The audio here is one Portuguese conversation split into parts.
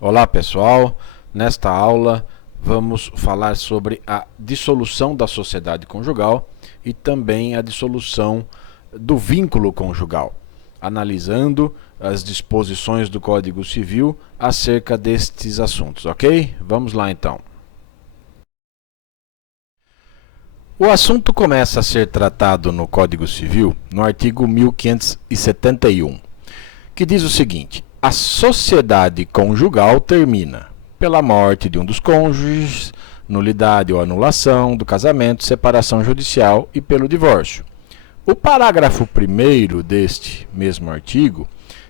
Olá pessoal, nesta aula vamos falar sobre a dissolução da sociedade conjugal e também a dissolução do vínculo conjugal, analisando as disposições do Código Civil acerca destes assuntos, ok? Vamos lá então. O assunto começa a ser tratado no Código Civil no artigo 1571, que diz o seguinte: a sociedade conjugal termina pela morte de um dos cônjuges, nulidade ou anulação do casamento, separação judicial e pelo divórcio. O parágrafo 1º deste mesmo artigo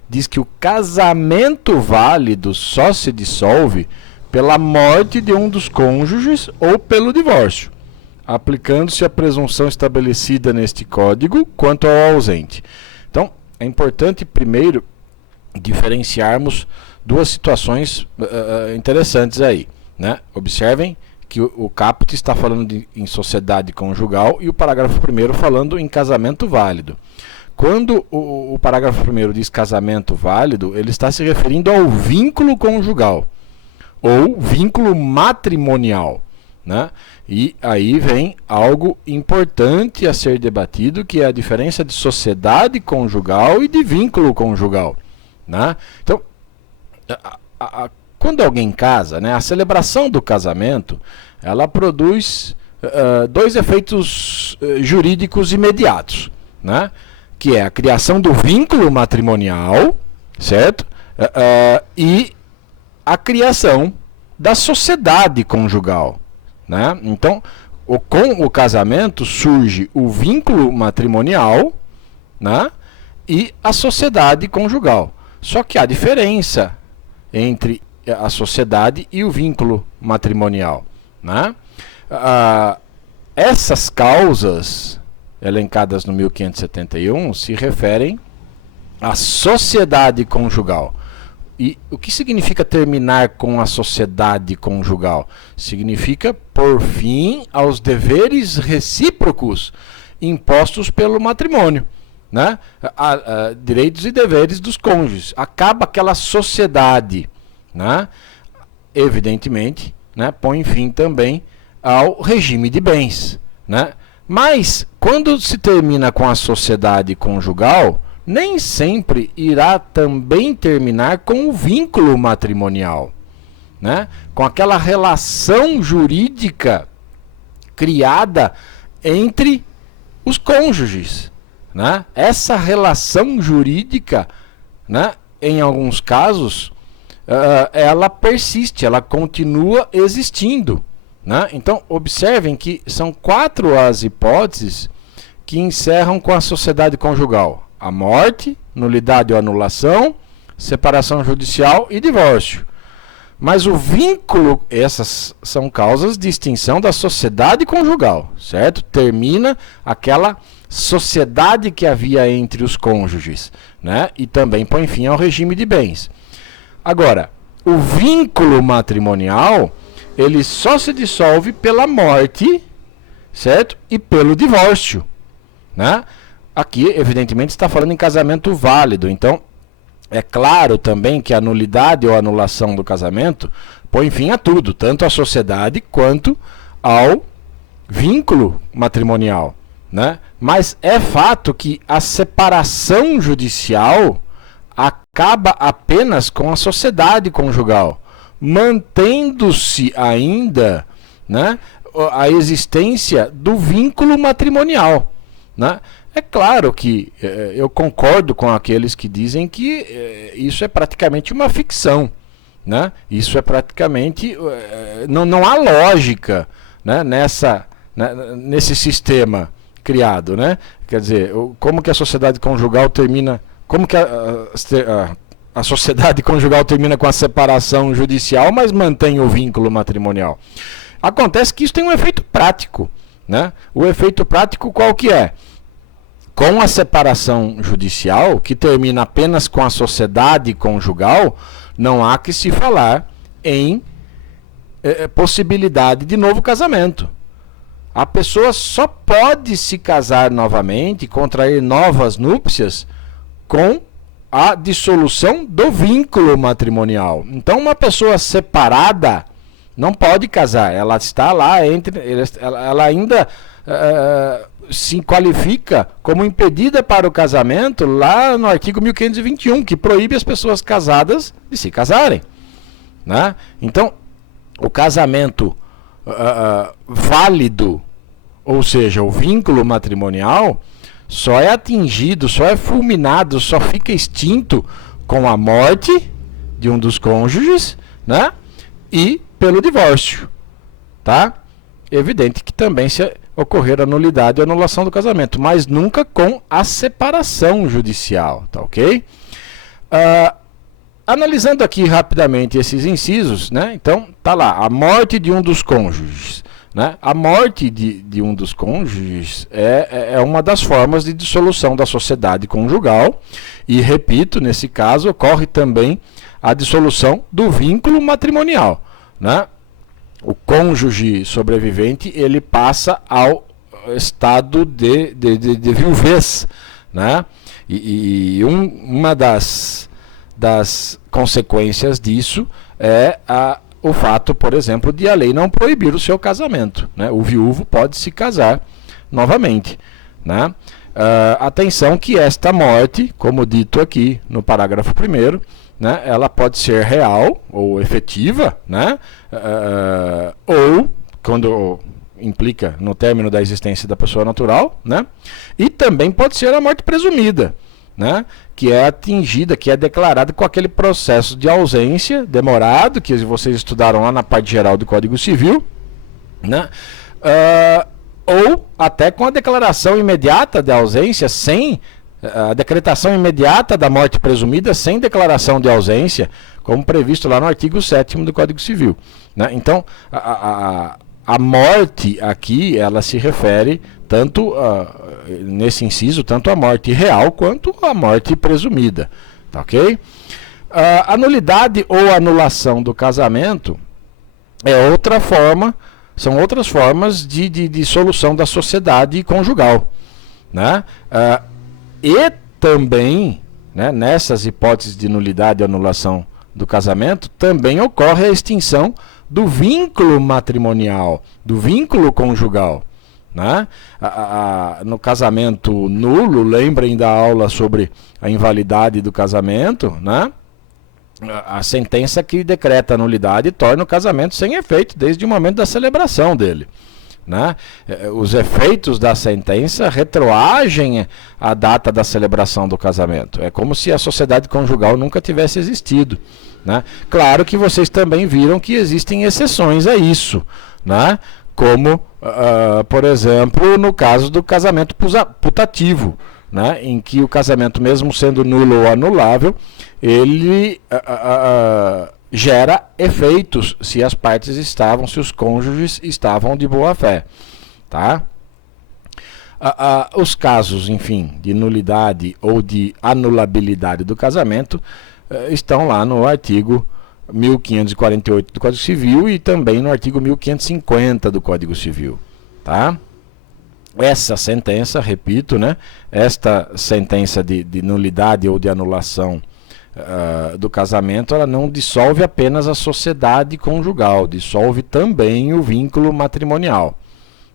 diz que o casamento válido só se dissolve pela morte de um dos cônjuges ou pelo divórcio, aplicando-se a presunção estabelecida neste código quanto ao ausente. Então, é importante primeiro diferenciarmos duas situações interessantes aí, né? Observem que o caput está falando em sociedade conjugal e o parágrafo 1º falando em casamento válido. Quando o parágrafo 1º diz casamento válido, ele está se referindo ao vínculo conjugal ou vínculo matrimonial, né? E aí vem algo importante a ser debatido, que é a diferença de sociedade conjugal e de vínculo conjugal, né? Então, quando alguém casa, né, a celebração do casamento, ela produz dois efeitos jurídicos imediatos, né, que é a criação do vínculo matrimonial, certo? E a criação da sociedade conjugal, né? Então, com o casamento surge o vínculo matrimonial, né, e a sociedade conjugal. Só que há diferença entre a sociedade e o vínculo matrimonial, né? Essas causas elencadas no 1571 se referem à sociedade conjugal. E o que significa terminar com a sociedade conjugal? Significa pôr fim aos deveres recíprocos impostos pelo matrimônio, né? Direitos e deveres dos cônjuges. Acaba aquela sociedade, né? Evidentemente, né, põe fim também ao regime de bens, né? Mas quando se termina com a sociedade conjugal, nem sempre irá também terminar com o vínculo matrimonial, né? Com aquela relação jurídica criada entre os cônjuges, né? Essa relação jurídica, né, em alguns casos, ela persiste, ela continua existindo, né? Então, observem que são 4 as hipóteses que encerram com a sociedade conjugal: a morte, nulidade ou anulação, separação judicial e divórcio. Mas o vínculo, essas são causas de extinção da sociedade conjugal, certo? Termina aquela sociedade que havia entre os cônjuges, né? E também põe fim ao regime de bens. Agora, o vínculo matrimonial, ele só se dissolve pela morte, certo? E pelo divórcio, né? Aqui, evidentemente, está falando em casamento válido. Então, é claro também que a nulidade ou anulação do casamento põe fim a tudo, tanto à sociedade quanto ao vínculo matrimonial, né? Mas é fato que a separação judicial acaba apenas com a sociedade conjugal, mantendo-se ainda, né, a existência do vínculo matrimonial, né? É claro que eu concordo com aqueles que dizem que isso é praticamente uma ficção, né? Isso é praticamente não há lógica, né, nesse sistema criado, né? Quer dizer, como que a sociedade conjugal termina, como que a sociedade conjugal termina com a separação judicial, mas mantém o vínculo matrimonial? Acontece que isso tem um efeito prático, né? O efeito prático qual que é? Com a separação judicial, que termina apenas com a sociedade conjugal, não há que se falar em possibilidade de novo casamento. A pessoa só pode se casar novamente, contrair novas núpcias, com a dissolução do vínculo matrimonial. Então, uma pessoa separada não pode casar. Ela está lá ela ainda se qualifica como impedida para o casamento lá no artigo 1521, que proíbe as pessoas casadas de se casarem, né? Então, o casamento válido, ou seja, o vínculo matrimonial, só é atingido, só é fulminado, só fica extinto com a morte de um dos cônjuges, né? E pelo divórcio, tá? Evidente que também se ocorrer a nulidade ou anulação do casamento, mas nunca com a separação judicial, tá ok? Analisando aqui rapidamente esses incisos, né? Então, tá lá, a morte de um dos cônjuges, né? A morte de um dos cônjuges é uma das formas de dissolução da sociedade conjugal e, repito, nesse caso ocorre também a dissolução do vínculo matrimonial, né? O cônjuge sobrevivente, ele passa ao estado de viuvez, né? E uma das consequências disso é o fato, por exemplo, de a lei não proibir o seu casamento, né? O viúvo pode se casar novamente, né? Atenção que esta morte, como dito aqui no parágrafo 1º, né, ela pode ser real ou efetiva, né? Ou quando implica no término da existência da pessoa natural, né? E também pode ser a morte presumida, né? Que é atingida, que é declarada com aquele processo de ausência demorado que vocês estudaram lá na parte geral do Código Civil, né? Ou até com a declaração imediata de ausência, sem a decretação imediata da morte presumida, sem declaração de ausência, como previsto lá no artigo 7º do Código Civil, né? Então, a morte aqui, ela se refere tanto, nesse inciso, tanto à morte real quanto à morte presumida, tá ok? A nulidade ou anulação do casamento é outra forma, são outras formas de solução da sociedade conjugal, né? E também, né, nessas hipóteses de nulidade e anulação do casamento, também ocorre a extinção do vínculo matrimonial, do vínculo conjugal, né? No casamento nulo, lembrem da aula sobre a invalidade do casamento, né? A sentença que decreta a nulidade torna o casamento sem efeito desde o momento da celebração dele, né? Os efeitos da sentença retroagem à data da celebração do casamento. É como se a sociedade conjugal nunca tivesse existido, né? Claro que vocês também viram que existem exceções a isso, né? Como, por exemplo, no caso do casamento putativo, né? Em que o casamento, mesmo sendo nulo ou anulável, ele gera efeitos se as partes se os cônjuges estavam de boa fé, tá? Os casos, enfim, de nulidade ou de anulabilidade do casamento estão lá no artigo 1548 do Código Civil e também no artigo 1550 do Código Civil, tá? Essa sentença, repito, né? Esta sentença de nulidade ou de anulação do casamento, ela não dissolve apenas a sociedade conjugal, dissolve também o vínculo matrimonial,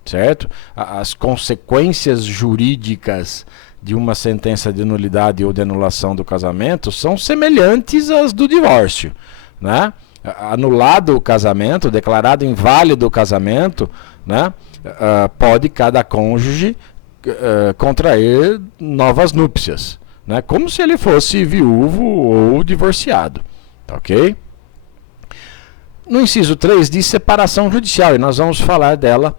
certo? As consequências jurídicas de uma sentença de nulidade ou de anulação do casamento são semelhantes às do divórcio, né? Anulado o casamento, declarado inválido o casamento, né? Pode cada cônjuge contrair novas núpcias, né? Como se ele fosse viúvo ou divorciado, tá ok? No inciso 3 diz separação judicial, e nós vamos falar dela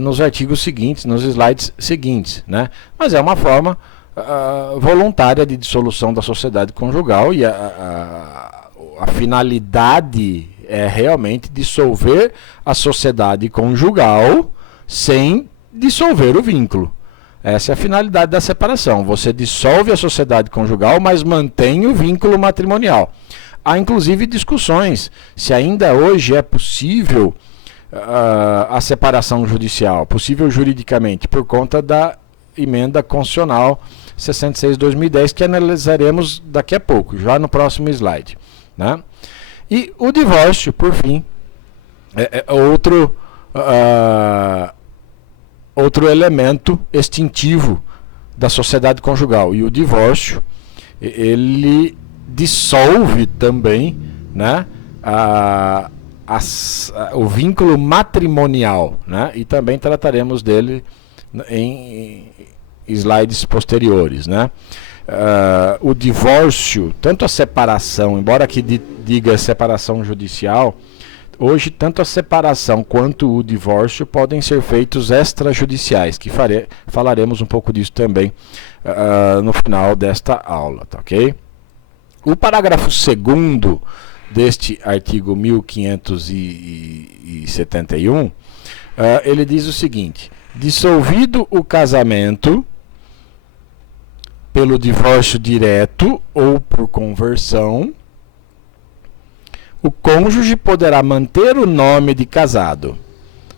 nos artigos seguintes, nos slides seguintes, né? Mas é uma forma voluntária de dissolução da sociedade conjugal e a finalidade é realmente dissolver a sociedade conjugal sem dissolver o vínculo. Essa é a finalidade da separação. Você dissolve a sociedade conjugal, mas mantém o vínculo matrimonial. Há inclusive discussões se ainda hoje é possível a separação judicial, possível juridicamente, por conta da emenda constitucional 66/2010, que analisaremos daqui a pouco, já no próximo slide, né? E o divórcio, por fim, é outro elemento extintivo da sociedade conjugal. E o divórcio, ele dissolve também, né, o vínculo matrimonial, né? E também trataremos dele em slides posteriores, né? O divórcio, tanto a separação, embora aqui diga separação judicial, hoje tanto a separação quanto o divórcio podem ser feitos extrajudiciais, que falaremos um pouco disso também no final desta aula, tá ok? O parágrafo 2º deste artigo 1571, ele diz o seguinte: dissolvido o casamento pelo divórcio direto ou por conversão, o cônjuge poderá manter o nome de casado,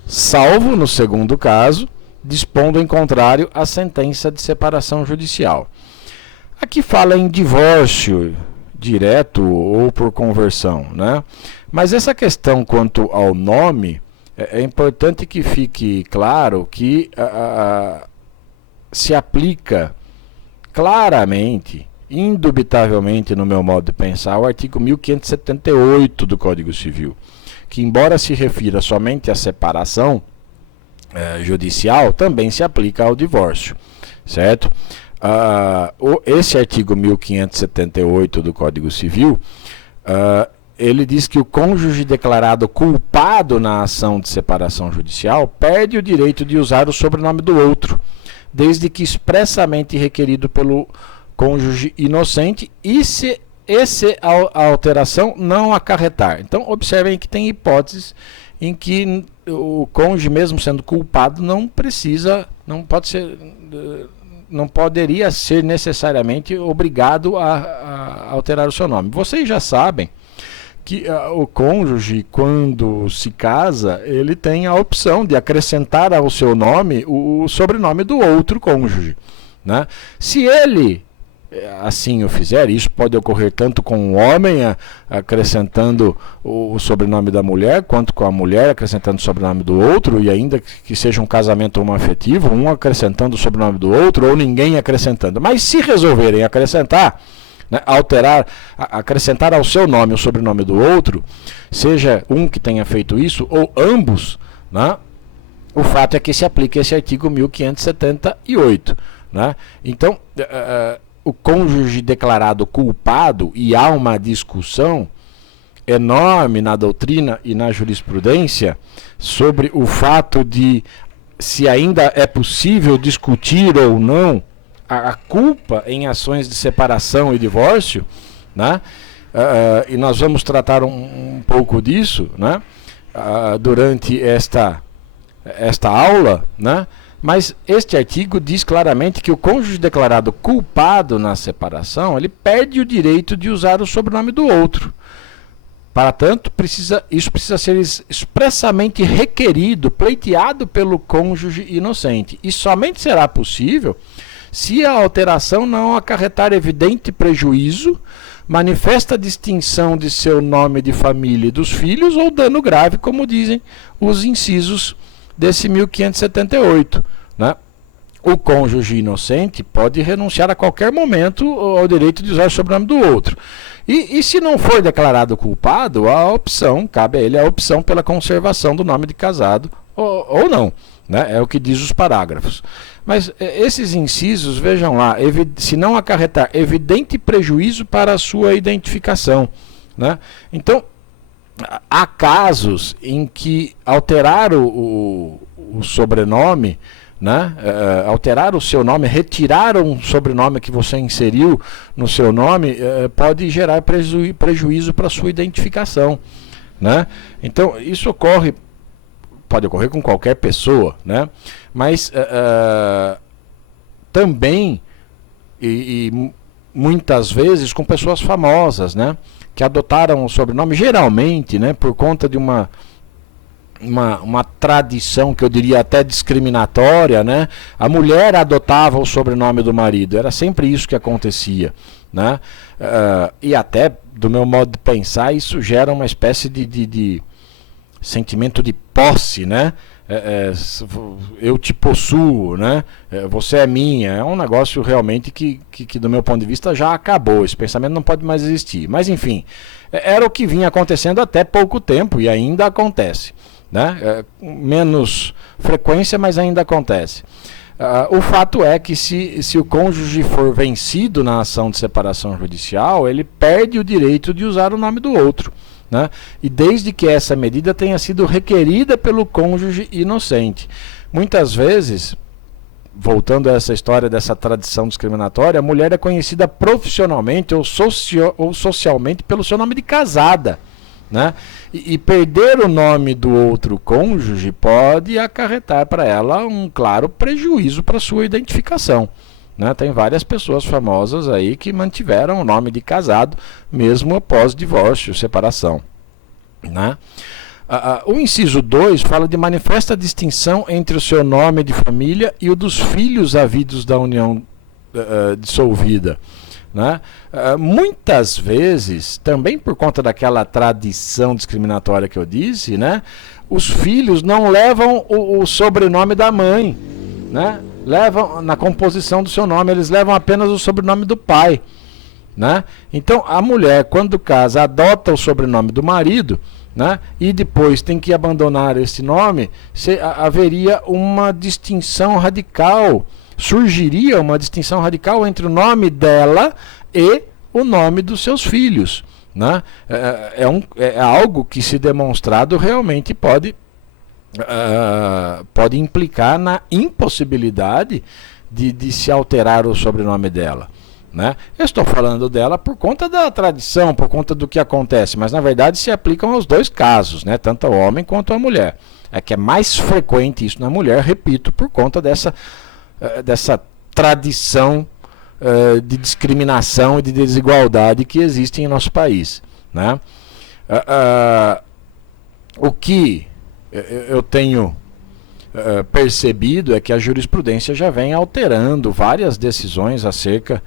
salvo, no segundo caso, dispondo em contrário a sentença de separação judicial. Aqui fala em divórcio direto ou por conversão, né? Mas essa questão quanto ao nome, é importante que fique claro que se aplica claramente, indubitavelmente, no meu modo de pensar, o artigo 1578 do Código Civil, que, embora se refira somente à separação judicial, também se aplica ao divórcio, certo? Esse artigo 1578 do Código Civil, ele diz que o cônjuge declarado culpado na ação de separação judicial perde o direito de usar o sobrenome do outro, desde que expressamente requerido pelo cônjuge inocente e se a alteração não acarretar. Então, observem que tem hipóteses em que o cônjuge, mesmo sendo culpado, não poderia ser necessariamente obrigado a alterar o seu nome. Vocês já sabem que o cônjuge, quando se casa, ele tem a opção de acrescentar ao seu nome o sobrenome do outro cônjuge, né? Se ele assim o fizer, isso pode ocorrer tanto com o homem acrescentando o sobrenome da mulher, quanto com a mulher acrescentando o sobrenome do outro, e ainda que seja um casamento homoafetivo, um acrescentando o sobrenome do outro, ou ninguém acrescentando. Mas se resolverem acrescentar, né, acrescentar ao seu nome o sobrenome do outro, seja um que tenha feito isso, ou ambos, né, o fato é que se aplica esse artigo 1578. Né? Então, o cônjuge declarado culpado, e há uma discussão enorme na doutrina e na jurisprudência sobre o fato de se ainda é possível discutir ou não a culpa em ações de separação e divórcio, né? E nós vamos tratar um pouco disso, né? Durante esta aula, né? Mas este artigo diz claramente que o cônjuge declarado culpado na separação, ele perde o direito de usar o sobrenome do outro. Para tanto, isso precisa ser expressamente requerido, pleiteado pelo cônjuge inocente. E somente será possível se a alteração não acarretar evidente prejuízo, manifesta distinção de seu nome de família e dos filhos ou dano grave, como dizem os incisos desse 1578. Né? O cônjuge inocente pode renunciar a qualquer momento ao direito de usar o sobrenome do outro. E se não for declarado culpado, cabe a ele a opção pela conservação do nome de casado ou não. Né? É o que diz os parágrafos. Mas esses incisos, vejam lá, se não acarretar evidente prejuízo para a sua identificação. Né? Então, há casos em que alterar o sobrenome, né? Alterar o seu nome, retirar um sobrenome que você inseriu no seu nome, pode gerar prejuízo para a sua identificação. Né? Então, isso pode ocorrer com qualquer pessoa, né? Mas também, e muitas vezes, com pessoas famosas, né? Que adotaram o sobrenome, geralmente, né, por conta de uma uma tradição que eu diria até discriminatória, né? A mulher adotava o sobrenome do marido, era sempre isso que acontecia, né? E até, do meu modo de pensar, isso gera uma espécie de sentimento de posse, né? Eu te possuo, né? Você é minha. É um negócio realmente que do meu ponto de vista já acabou. Esse pensamento não pode mais existir. Mas enfim, era o que vinha acontecendo até pouco tempo e ainda acontece, né? Menos frequência, mas ainda acontece. O fato é que se o cônjuge for vencido na ação de separação judicial, ele perde o direito de usar o nome do outro, né? E desde que essa medida tenha sido requerida pelo cônjuge inocente. Muitas vezes, voltando a essa história dessa tradição discriminatória, a mulher é conhecida profissionalmente ou socialmente pelo seu nome de casada, né? E perder o nome do outro cônjuge pode acarretar para ela um claro prejuízo para sua identificação, né? Tem várias pessoas famosas aí que mantiveram o nome de casado mesmo após divórcio, separação, né? O inciso 2 fala de manifesta distinção entre o seu nome de família e o dos filhos havidos da união dissolvida, né? Muitas vezes, também por conta daquela tradição discriminatória que eu disse, né, os filhos não levam o sobrenome da mãe, né? Levam na composição do seu nome, eles levam apenas o sobrenome do pai, né? Então a mulher, quando casa, adota o sobrenome do marido, né, e depois tem que abandonar esse nome, haveria uma distinção radical, surgiria uma distinção radical entre o nome dela e o nome dos seus filhos, né? É algo que, se demonstrado, realmente pode implicar na impossibilidade de se alterar o sobrenome dela, né? Eu estou falando dela por conta da tradição, por conta do que acontece, mas na verdade se aplicam aos dois casos, né? Tanto ao homem quanto à mulher. É que é mais frequente isso na mulher, repito, por conta dessa tradição de discriminação e de desigualdade que existe em nosso país, né? O que eu tenho percebido é que a jurisprudência já vem alterando várias decisões acerca,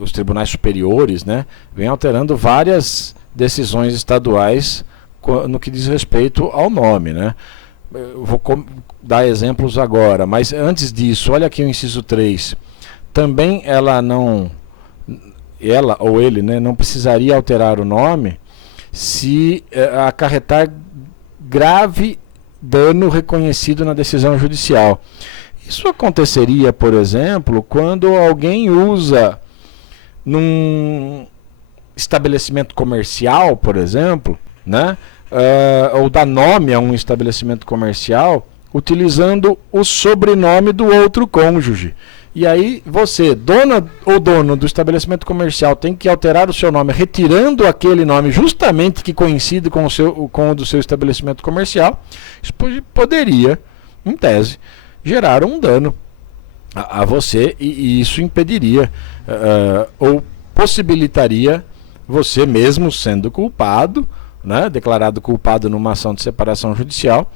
os tribunais superiores, né, vem alterando várias decisões estaduais no que diz respeito ao nome, né? Eu vou dar exemplos agora, mas antes disso, olha aqui o inciso 3. Também ela ou ele, né, não precisaria alterar o nome se acarretar grave dano reconhecido na decisão judicial. Isso aconteceria, por exemplo, quando alguém usa num estabelecimento comercial, por exemplo, né, ou dá nome a um estabelecimento comercial utilizando o sobrenome do outro cônjuge. E aí você, dona ou dono do estabelecimento comercial, tem que alterar o seu nome, retirando aquele nome justamente que coincide com o do seu estabelecimento comercial. Isso poderia, em tese, gerar um dano a você, e isso impediria ou possibilitaria você, mesmo sendo culpado, né, declarado culpado numa ação de separação judicial,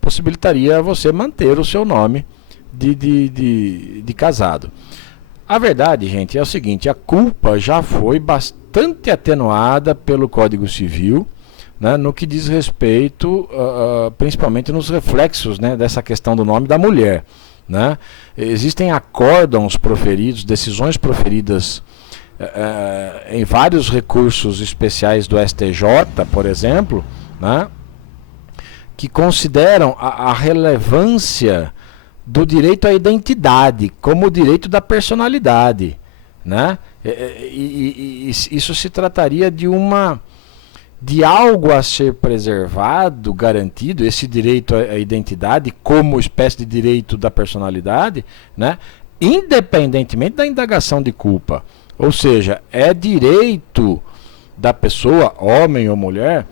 possibilitaria você manter o seu nome de casado. A verdade, gente, é o seguinte: a culpa já foi bastante atenuada pelo Código Civil, né, no que diz respeito principalmente nos reflexos, né, dessa questão do nome da mulher, né? Existem acórdãos proferidos, decisões proferidas em vários recursos especiais do STJ, por exemplo, né, que consideram a relevância do direito à identidade como o direito da personalidade, né? E isso se trataria de algo a ser preservado, garantido, esse direito à identidade como espécie de direito da personalidade, né, independentemente da indagação de culpa. Ou seja, é direito da pessoa, homem ou mulher,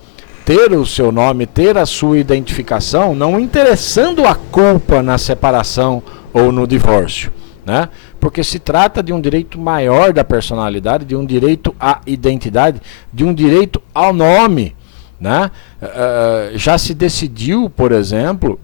ter o seu nome, ter a sua identificação, não interessando a culpa na separação ou no divórcio, né? Porque se trata de um direito maior da personalidade, de um direito à identidade, de um direito ao nome, né? Já se decidiu, por exemplo,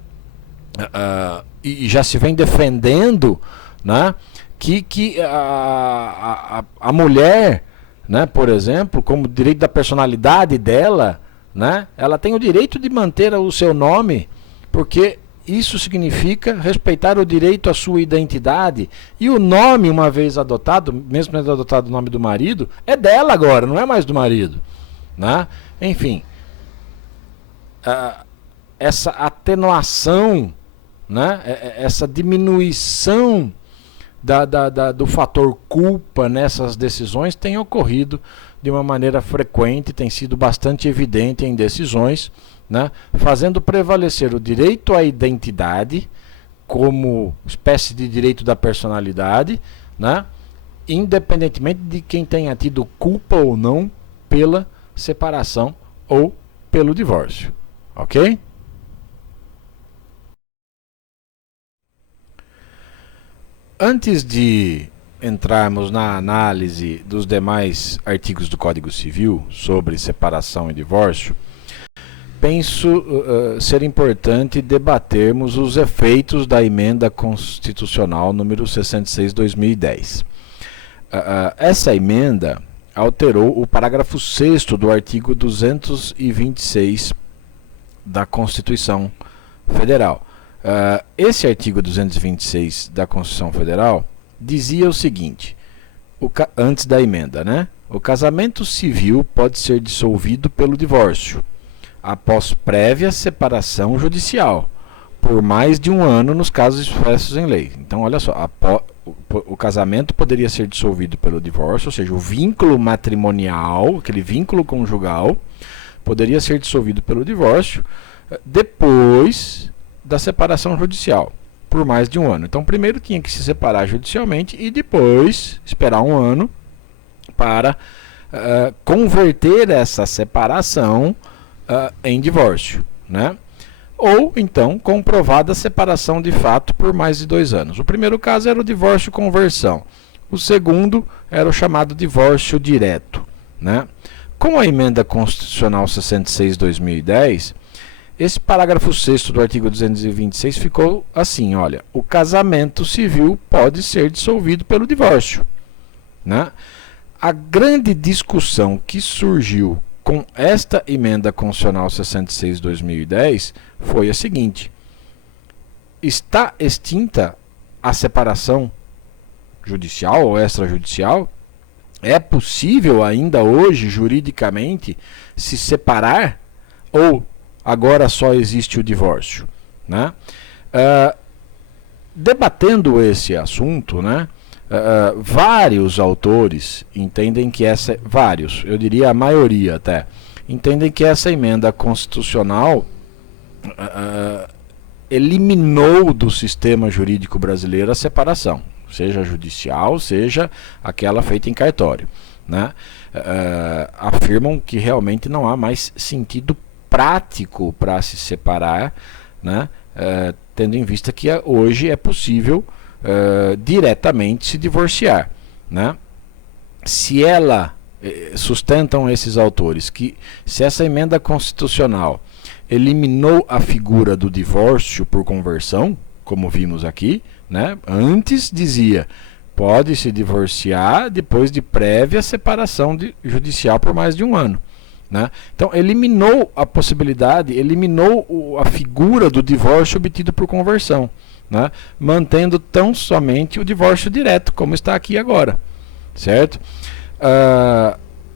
e já se vem defendendo, né, que a mulher, né, por exemplo, como direito da personalidade dela, né, ela tem o direito de manter o seu nome, porque isso significa respeitar o direito à sua identidade. E o nome, uma vez adotado, mesmo tendo adotado o nome do marido, é dela agora, não é mais do marido, né? Enfim, essa atenuação, né, essa diminuição do fator culpa nessas decisões tem ocorrido de uma maneira frequente, tem sido bastante evidente em decisões, né, fazendo prevalecer o direito à identidade como espécie de direito da personalidade, né, independentemente de quem tenha tido culpa ou não pela separação ou pelo divórcio. Ok? Antes de entrarmos na análise dos demais artigos do Código Civil sobre separação e divórcio, penso ser importante debatermos os efeitos da emenda constitucional número 66/2010. Essa emenda alterou o parágrafo 6º do artigo 226 da Constituição Federal. Esse artigo 226 da Constituição Federal dizia o seguinte, antes da emenda, né? O casamento civil pode ser dissolvido pelo divórcio, após prévia separação judicial, por mais de um ano nos casos expressos em lei. Então, olha só, o casamento poderia ser dissolvido pelo divórcio, ou seja, o vínculo matrimonial, aquele vínculo conjugal, poderia ser dissolvido pelo divórcio depois da separação judicial, por mais de um ano. Então, primeiro tinha que se separar judicialmente e depois esperar um ano para converter essa separação em divórcio, né? Ou, então, comprovada a separação de fato por mais de 2 anos. O primeiro caso era o divórcio-conversão. O segundo era o chamado divórcio direto, né? Com a emenda constitucional 66/2010, esse parágrafo 6º do artigo 226 ficou assim, olha, o casamento civil pode ser dissolvido pelo divórcio, né? A grande discussão que surgiu com esta emenda constitucional 66/2010 foi a seguinte: está extinta a separação judicial ou extrajudicial? É possível ainda hoje, juridicamente, se separar ou agora só existe o divórcio, né? Debatendo esse assunto, né, vários autores entendem que vários, eu diria a maioria até, entendem que essa emenda constitucional eliminou do sistema jurídico brasileiro a separação, seja judicial, seja aquela feita em cartório, né? Afirmam que realmente não há mais sentido prático para se separar, né? Tendo em vista que hoje é possível diretamente se divorciar, né? Se sustentam esses autores que se essa emenda constitucional eliminou a figura do divórcio por conversão, como vimos aqui, né? Antes dizia pode se divorciar depois de prévia separação judicial por mais de um ano, né? Então eliminou a possibilidade, eliminou a figura do divórcio obtido por conversão, né? Mantendo tão somente o divórcio direto, como está aqui agora, certo?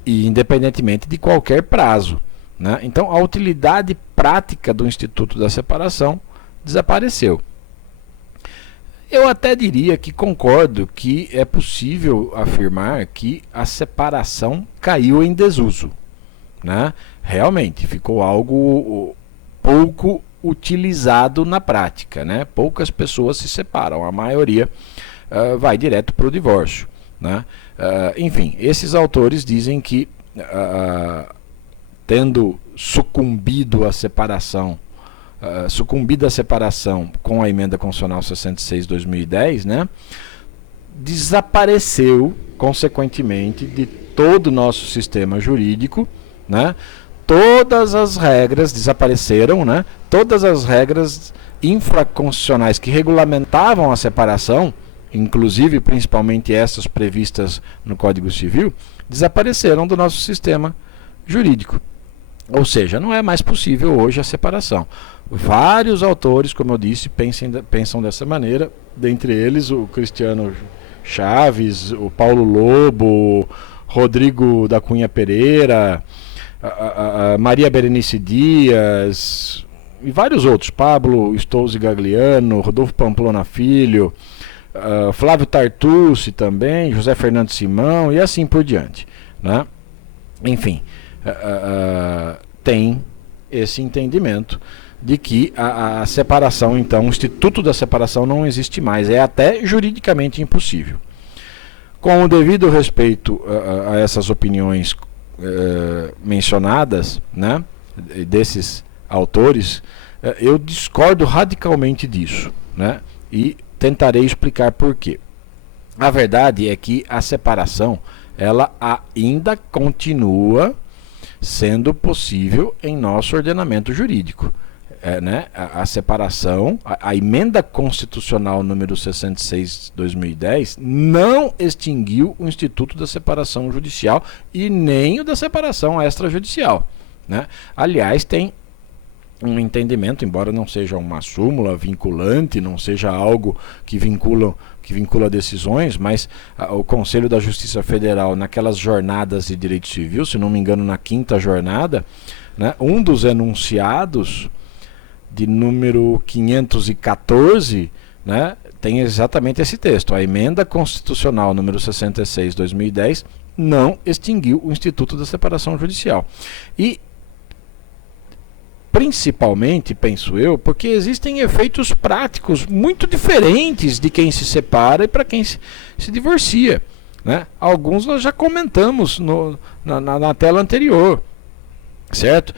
E independentemente de qualquer prazo, né? Então a utilidade prática do instituto da separação desapareceu. Eu até diria que concordo que é possível afirmar que a separação caiu em desuso, né? Realmente ficou algo pouco utilizado na prática, né? Poucas pessoas se separam, a maioria vai direto para o divórcio, né? Enfim, esses autores dizem que tendo sucumbido à separação, sucumbida à separação com a emenda constitucional 66/2010, né, desapareceu consequentemente de todo o nosso sistema jurídico, né, todas as regras desapareceram, né? Todas as regras infraconstitucionais que regulamentavam a separação, inclusive principalmente essas previstas no Código Civil, desapareceram do nosso sistema jurídico. Ou seja, não é mais possível hoje a separação. Vários autores, como eu disse, pensam dessa maneira, dentre eles o Cristiano Chaves, o Paulo Lobo, Rodrigo da Cunha Pereira, a Maria Berenice Dias e vários outros, Pablo Stolze Gagliano, Rodolfo Pamplona Filho, Flávio Tartucci também, José Fernando Simão e assim por diante, né? Enfim, tem esse entendimento de que a separação, então, o instituto da separação não existe mais, é até juridicamente impossível. Com o devido respeito a essas opiniões mencionadas, né, desses autores, eu discordo radicalmente disso, né, e tentarei explicar por quê. A verdade é que a separação, ela ainda continua sendo possível em nosso ordenamento jurídico. Né? A separação, a emenda constitucional número 66/2010 não extinguiu o instituto da separação judicial e nem o da separação extrajudicial, né? Aliás, tem um entendimento, embora não seja uma súmula vinculante, não seja algo que vincula decisões, mas o Conselho da Justiça Federal, naquelas jornadas de direito civil, se não me engano, na 5ª jornada, né, um dos enunciados de número 514, né, tem exatamente esse texto. A emenda constitucional número 66/2010 não extinguiu o instituto da separação judicial. E principalmente, penso eu, porque existem efeitos práticos muito diferentes de quem se separa e para quem se divorcia, né? Alguns nós já comentamos na tela anterior, certo?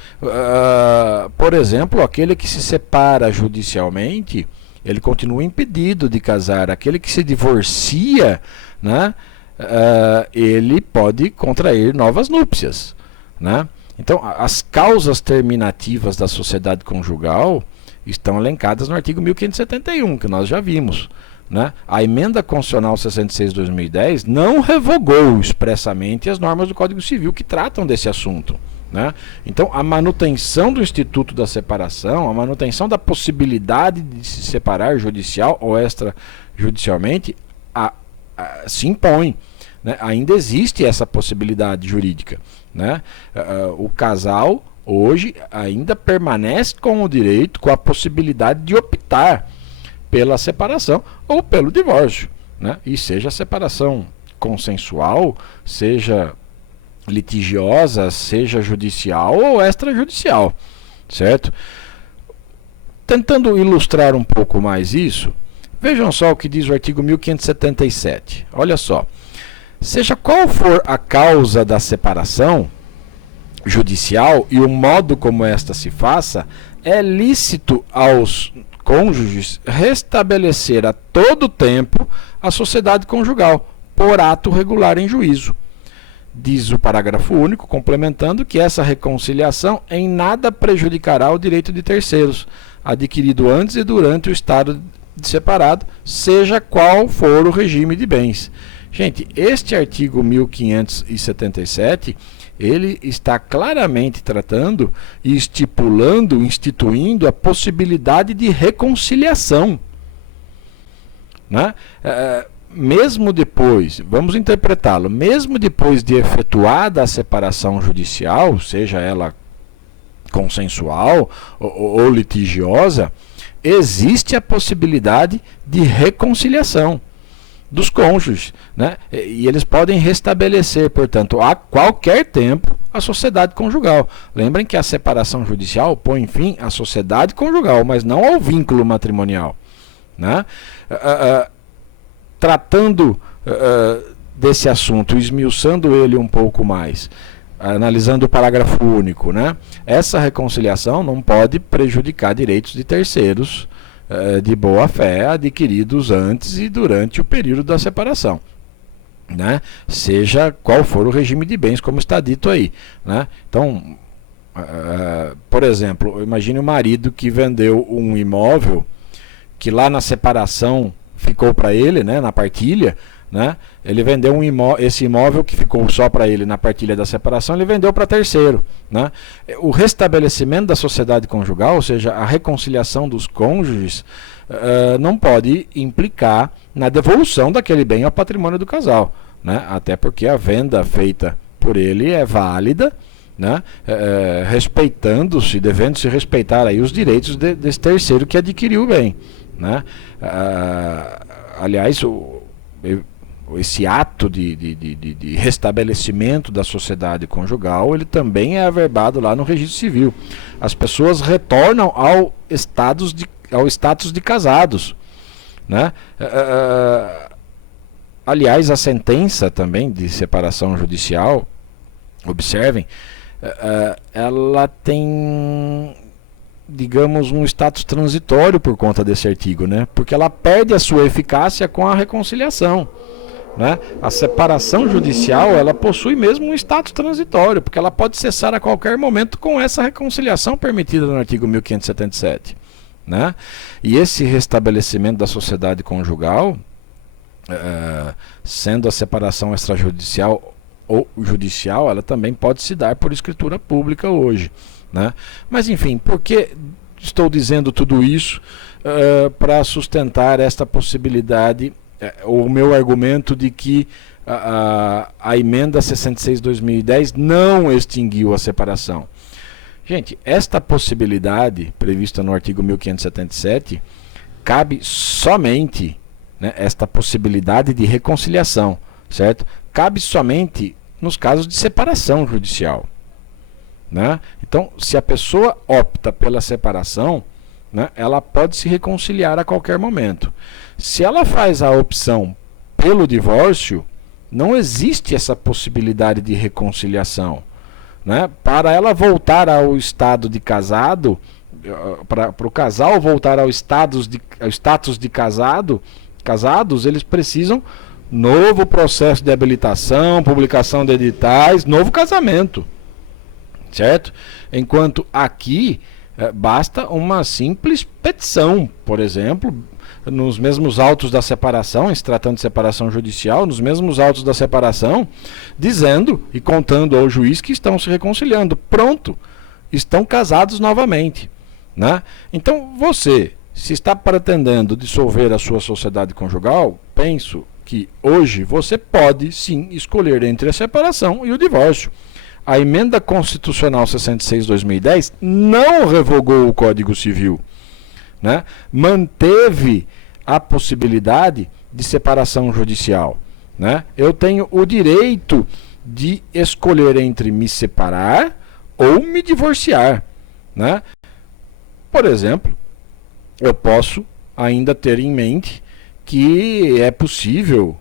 Por exemplo, aquele que se separa judicialmente, ele continua impedido de casar. Aquele que se divorcia, né, ele pode contrair novas núpcias, né? Então, as causas terminativas da sociedade conjugal estão elencadas no artigo 1571, que nós já vimos, né? A emenda constitucional 66/2010 não revogou expressamente as normas do Código Civil que tratam desse assunto, né? Então, a manutenção do instituto da separação, a manutenção da possibilidade de se separar judicial ou extrajudicialmente, se impõe, né? Ainda existe essa possibilidade jurídica, né? O casal hoje ainda permanece com o direito, com a possibilidade de optar pela separação ou pelo divórcio, né? E seja separação consensual, seja litigiosa, seja judicial ou extrajudicial, certo? Tentando ilustrar um pouco mais isso, vejam só o que diz o artigo 1577. Olha só. Seja qual for a causa da separação judicial e o modo como esta se faça, é lícito aos cônjuges restabelecer a todo tempo a sociedade conjugal, por ato regular em juízo. Diz o parágrafo único, complementando, que essa reconciliação em nada prejudicará o direito de terceiros, adquirido antes e durante o estado de separado, seja qual for o regime de bens. Gente, este artigo 1577, ele está claramente tratando e estipulando, instituindo a possibilidade de reconciliação, né? Mesmo depois, vamos interpretá-lo, mesmo depois de efetuada a separação judicial, seja ela consensual ou litigiosa, existe a possibilidade de reconciliação dos cônjuges, né? E eles podem restabelecer, portanto, a qualquer tempo a sociedade conjugal. Lembrem que a separação judicial põe fim à sociedade conjugal, mas não ao vínculo matrimonial, né? Tratando desse assunto, esmiuçando ele um pouco mais, analisando o parágrafo único, né? Essa reconciliação não pode prejudicar direitos de terceiros de boa fé adquiridos antes e durante o período da separação, né? Seja qual for o regime de bens, como está dito aí, né? Então, Por exemplo, imagine o marido que vendeu um imóvel que lá na separação ficou para ele, né, na partilha, né? Ele vendeu esse imóvel que ficou só para ele na partilha da separação, ele vendeu para terceiro, né? O restabelecimento da sociedade conjugal, ou seja, a reconciliação dos cônjuges, não pode implicar na devolução daquele bem ao patrimônio do casal, né? Até porque a venda feita por ele é válida, né? Respeitando-se, devendo-se respeitar aí os direitos desse terceiro que adquiriu o bem, né? Aliás, esse ato de restabelecimento da sociedade conjugal, ele também é averbado lá no registro civil. As pessoas retornam ao status de casados, né? Aliás, a sentença também de separação judicial, observem, ela tem, digamos, um status transitório por conta desse artigo, né? Porque ela perde a sua eficácia com a reconciliação, né? A separação judicial, ela possui mesmo um status transitório, porque ela pode cessar a qualquer momento com essa reconciliação permitida no artigo 1577, né? E esse restabelecimento da sociedade conjugal, sendo a separação extrajudicial ou judicial, ela também pode se dar por escritura pública hoje, né? Mas enfim, por que estou dizendo tudo isso? Para sustentar esta possibilidade, o meu argumento de que a emenda 66/2010 não extinguiu a separação. Gente, esta possibilidade prevista no artigo 1577 cabe somente, né, esta possibilidade de reconciliação, certo? Cabe somente nos casos de separação judicial, né? Então, se a pessoa opta pela separação, né, ela pode se reconciliar a qualquer momento. Se ela faz a opção pelo divórcio, não existe essa possibilidade de reconciliação, né? Para ela voltar ao estado de casado, para o casal voltar ao status de casados, eles precisam novo processo de habilitação, publicação de editais, novo casamento, certo? Enquanto aqui basta uma simples petição, por exemplo, nos mesmos autos da separação, em se tratando de separação judicial, nos mesmos autos da separação, dizendo e contando ao juiz que estão se reconciliando. Pronto, estão casados novamente, né? Então você, se está pretendendo dissolver a sua sociedade conjugal, penso que hoje você pode sim escolher entre a separação e o divórcio. A emenda constitucional 66/2010 não revogou o Código Civil, né? Manteve a possibilidade de separação judicial, né? Eu tenho o direito de escolher entre me separar ou me divorciar, né? Por exemplo, eu posso ainda ter em mente que é possível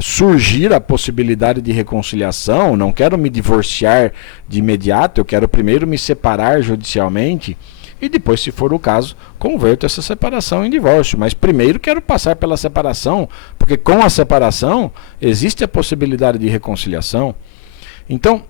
surgir a possibilidade de reconciliação. Não quero me divorciar de imediato, eu quero primeiro me separar judicialmente e depois, se for o caso, converto essa separação em divórcio. Mas primeiro quero passar pela separação, porque com a separação existe a possibilidade de reconciliação. Então,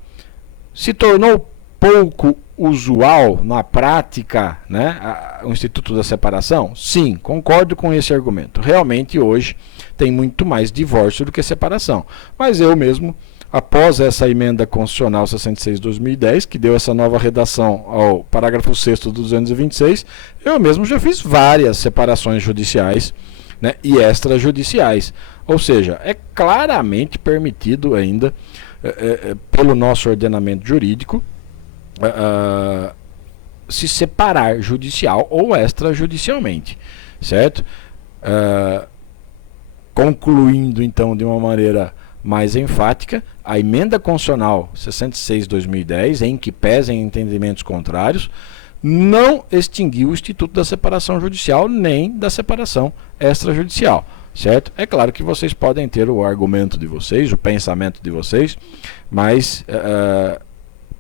se tornou pouco usual na prática, né, o Instituto da Separação? Sim, concordo com esse argumento. Realmente hoje tem muito mais divórcio do que separação. Mas eu mesmo, após essa emenda constitucional 66/2010, que deu essa nova redação ao parágrafo 6º do 226, eu mesmo já fiz várias separações judiciais, né, e extrajudiciais. Ou seja, é claramente permitido ainda, pelo nosso ordenamento jurídico, se separar judicial ou extrajudicialmente, certo? Concluindo então de uma maneira mais enfática, a emenda constitucional 66/2010, em que pesem entendimentos contrários, não extinguiu o instituto da separação judicial nem da separação extrajudicial, certo? É claro que vocês podem ter o argumento de vocês, o pensamento de vocês, mas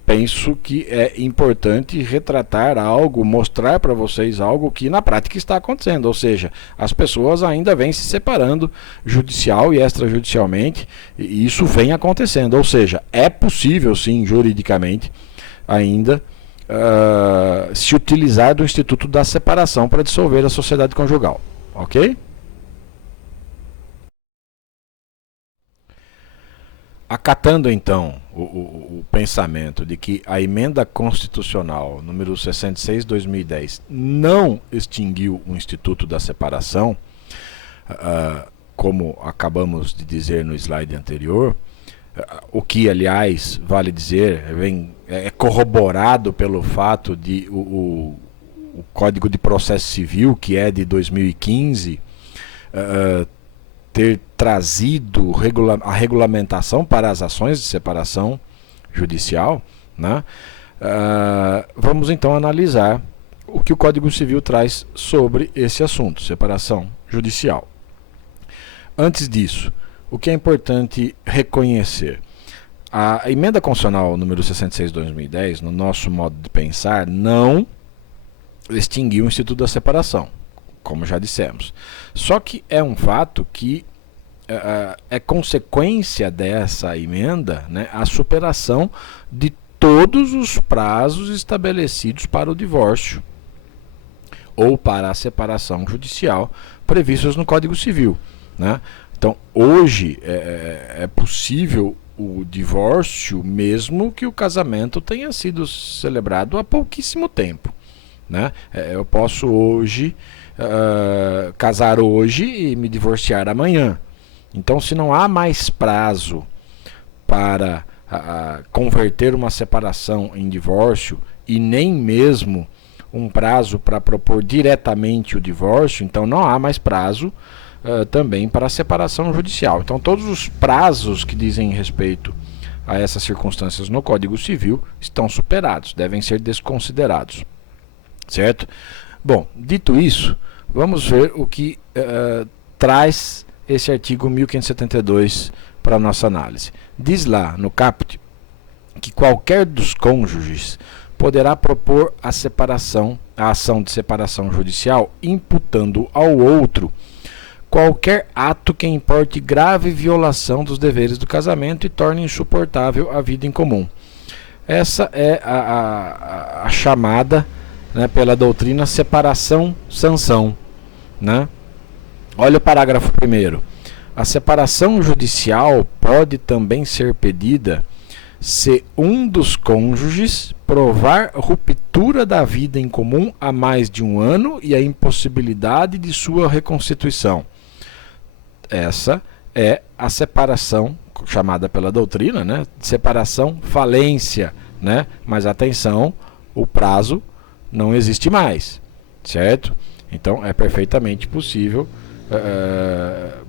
penso que é importante retratar algo, mostrar para vocês algo que na prática está acontecendo, ou seja, as pessoas ainda vêm se separando judicial e extrajudicialmente, e isso vem acontecendo, ou seja, é possível sim, juridicamente, ainda se utilizar do instituto da separação para dissolver a sociedade conjugal. Ok? Acatando então o pensamento de que a emenda constitucional número 66/2010 não extinguiu o instituto da separação, como acabamos de dizer no slide anterior, o que, aliás, vale dizer, é corroborado pelo fato de o Código de Processo Civil, que é de 2015, ter trazido a regulamentação para as ações de separação judicial, né? Vamos então analisar o que o Código Civil traz sobre esse assunto, separação judicial. Antes disso, o que é importante reconhecer? A emenda constitucional número 66/2010, no nosso modo de pensar, não extinguiu o instituto da separação, como já dissemos. Só que é um fato que é consequência dessa emenda, né, a superação de todos os prazos estabelecidos para o divórcio ou para a separação judicial previstos no Código Civil, né? Então, hoje é possível o divórcio mesmo que o casamento tenha sido celebrado há pouquíssimo tempo, né? Eu posso hoje casar hoje e me divorciar amanhã. Então, se não há mais prazo para converter uma separação em divórcio e nem mesmo um prazo para propor diretamente o divórcio, então não há mais prazo também para a separação judicial. Então, todos os prazos que dizem respeito a essas circunstâncias no Código Civil estão superados, devem ser desconsiderados. Certo? Bom, dito isso, vamos ver o que traz esse artigo 1572 para a nossa análise. Diz lá no caput que qualquer dos cônjuges poderá propor a ação de separação judicial, imputando ao outro qualquer ato que importe grave violação dos deveres do casamento e torne insuportável a vida em comum. Essa é a chamada, né, pela doutrina separação-sanção, né? Olha o parágrafo 1º. A separação judicial pode também ser pedida se um dos cônjuges provar ruptura da vida em comum há mais de um ano e a impossibilidade de sua reconstituição. Essa é a separação chamada pela doutrina, né, separação falência, né? Mas atenção, o prazo não existe mais, certo? Então é perfeitamente possível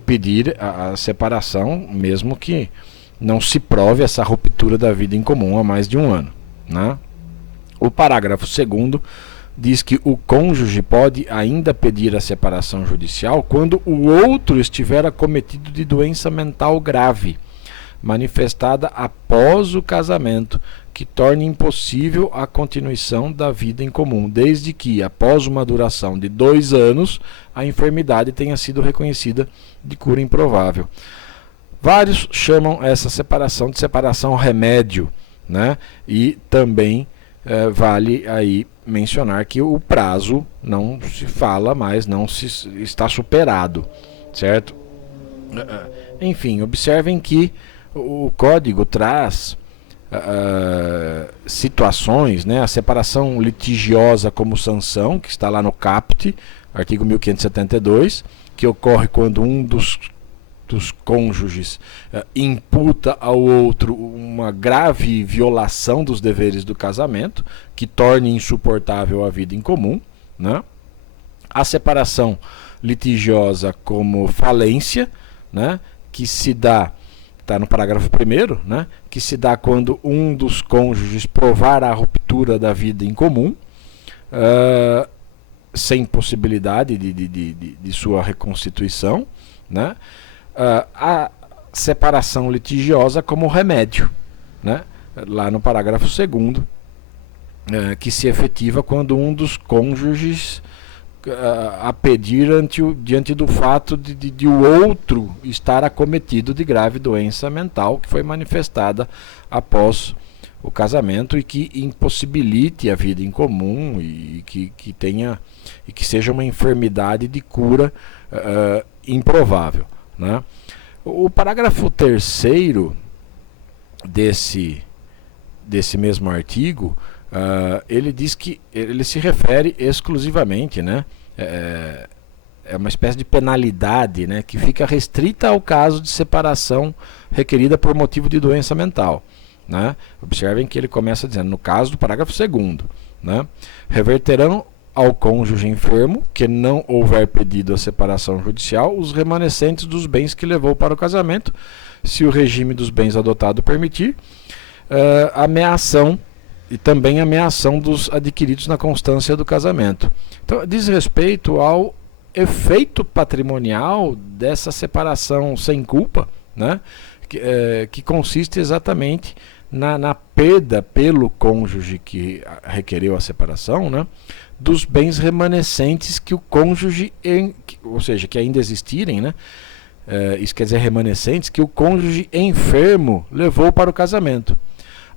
pedir a separação, mesmo que não se prove essa ruptura da vida em comum há mais de um ano, né? O parágrafo 2º diz que o cônjuge pode ainda pedir a separação judicial quando o outro estiver acometido de doença mental grave, manifestada após o casamento, que torne impossível a continuação da vida em comum, desde que, após uma duração de 2 anos, a enfermidade tenha sido reconhecida de cura improvável. Vários chamam essa separação de separação remédio, né? E também vale aí mencionar que o prazo não se fala mais, não se está superado, certo? Enfim, observem que o código traz situações, né? A separação litigiosa como sanção, que está lá no caput, artigo 1572, que ocorre quando um dos cônjuges imputa ao outro uma grave violação dos deveres do casamento, que torne insuportável a vida em comum, né? A separação litigiosa como falência, né? Que se dá, está no parágrafo 1º, né? Que se dá quando um dos cônjuges provar a ruptura da vida em comum, sem possibilidade de sua reconstituição, né? A separação litigiosa como remédio, né? Lá no parágrafo 2º, que se efetiva quando um dos cônjuges a pedir diante do fato de o outro estar acometido de grave doença mental que foi manifestada após o casamento e que impossibilite a vida em comum e que tenha e que seja uma enfermidade de cura improvável, né? O parágrafo 3º desse mesmo artigo, ele diz que ele se refere exclusivamente, né, é uma espécie de penalidade, né, que fica restrita ao caso de separação requerida por motivo de doença mental, né? Observem que ele começa dizendo, no caso do parágrafo 2º, né, reverterão ao cônjuge enfermo que não houver pedido a separação judicial os remanescentes dos bens que levou para o casamento, se o regime dos bens adotado permitir, ameação e também ameação dos adquiridos na constância do casamento. Então, diz respeito ao efeito patrimonial dessa separação sem culpa, né? Que consiste exatamente na perda pelo cônjuge que requereu a separação, né, dos bens remanescentes que o cônjuge, ou seja, que ainda existirem, né, isso quer dizer remanescentes, que o cônjuge enfermo levou para o casamento,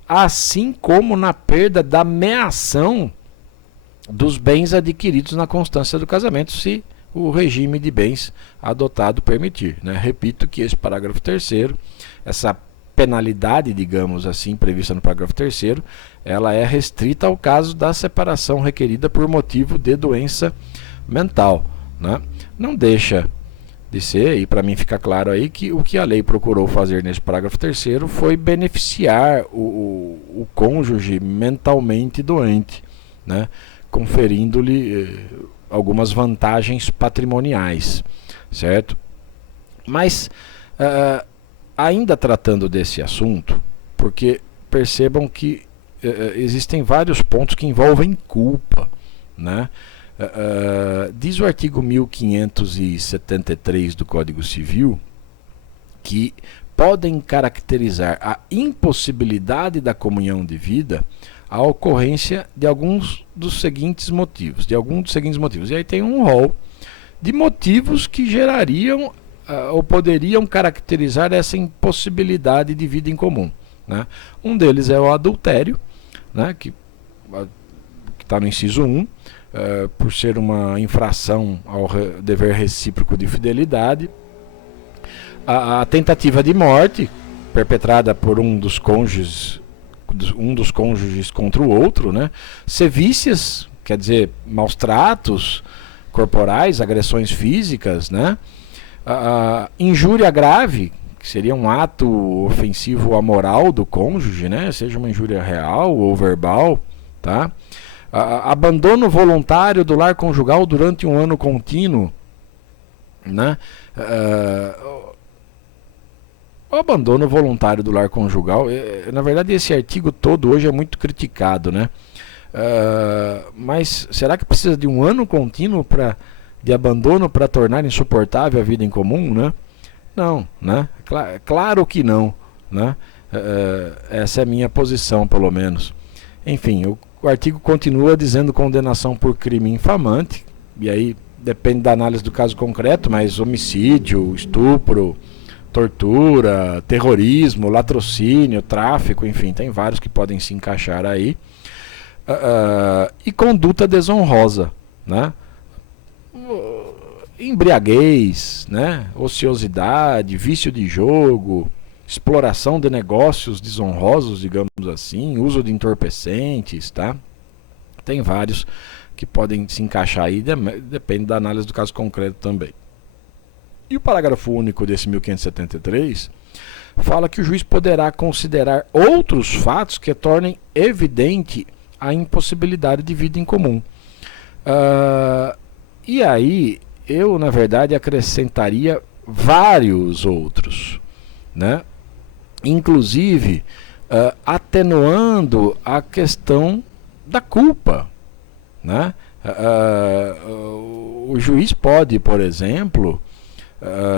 assim como na perda da meação dos bens adquiridos na constância do casamento, se o regime de bens adotado permitir, né? Repito que esse parágrafo 3º, essa penalidade, digamos assim, prevista no parágrafo 3º, ela é restrita ao caso da separação requerida por motivo de doença mental, né? Não deixa de ser, e para mim fica claro aí, que o que a lei procurou fazer nesse parágrafo 3º foi beneficiar o cônjuge mentalmente doente, né, conferindo-lhe algumas vantagens patrimoniais, certo? Mas, ainda tratando desse assunto, porque percebam que existem vários pontos que envolvem culpa, né? Diz o artigo 1573 do Código Civil que podem caracterizar a impossibilidade da comunhão de vida a ocorrência de alguns dos seguintes motivos, E aí tem um rol de motivos que gerariam ou poderiam caracterizar essa impossibilidade de vida em comum, né? Um deles é o adultério, né, que está no inciso 1, por ser uma infração ao dever recíproco de fidelidade. A tentativa de morte perpetrada por um dos cônjuges contra o outro, né? Sevícias, quer dizer, maus tratos corporais, agressões físicas, né? Injúria grave, que seria um ato ofensivo à moral do cônjuge, né? Seja uma injúria real ou verbal, tá? Abandono voluntário do lar conjugal durante um ano contínuo, né? O abandono voluntário do lar conjugal, na verdade esse artigo todo hoje é muito criticado, né? Mas será que precisa de um ano contínuo de abandono para tornar insuportável a vida em comum, né? Não, né? Claro que não, né? Essa é a minha posição, pelo menos. Enfim, o artigo continua dizendo condenação por crime infamante, e aí depende da análise do caso concreto, mas homicídio, estupro, tortura, terrorismo, latrocínio, tráfico, enfim, tem vários que podem se encaixar aí. E conduta desonrosa, né? Embriaguez, né? Ociosidade, vício de jogo, exploração de negócios desonrosos, digamos assim, uso de entorpecentes, tá? Tem vários que podem se encaixar aí, depende da análise do caso concreto também. E o parágrafo único desse 1573 fala que o juiz poderá considerar outros fatos que tornem evidente a impossibilidade de vida em comum. E aí, eu, na verdade, acrescentaria vários outros, né? Inclusive atenuando a questão da culpa, né? O juiz pode, por exemplo,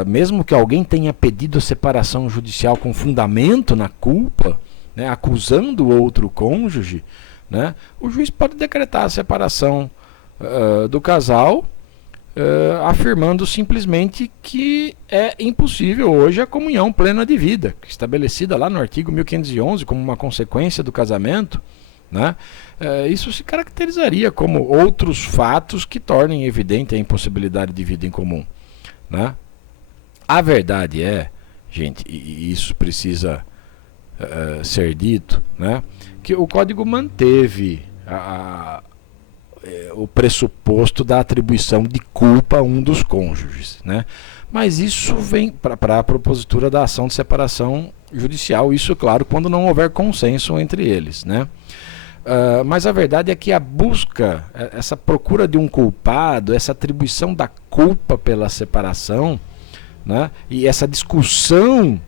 mesmo que alguém tenha pedido a separação judicial com fundamento na culpa, né, acusando o outro cônjuge, né, o juiz pode decretar a separação do casal afirmando simplesmente que é impossível hoje a comunhão plena de vida, estabelecida lá no artigo 1511 como uma consequência do casamento, né? Isso se caracterizaria como outros fatos que tornem evidente a impossibilidade de vida em comum, né? A verdade é, gente, e isso precisa ser dito, né, que o Código manteve o pressuposto da atribuição de culpa a um dos cônjuges, né? Mas isso vem para a propositura da ação de separação judicial, isso, claro, quando não houver consenso entre eles, né? Mas a verdade é que a busca, essa procura de um culpado, essa atribuição da culpa pela separação, né, e essa discussão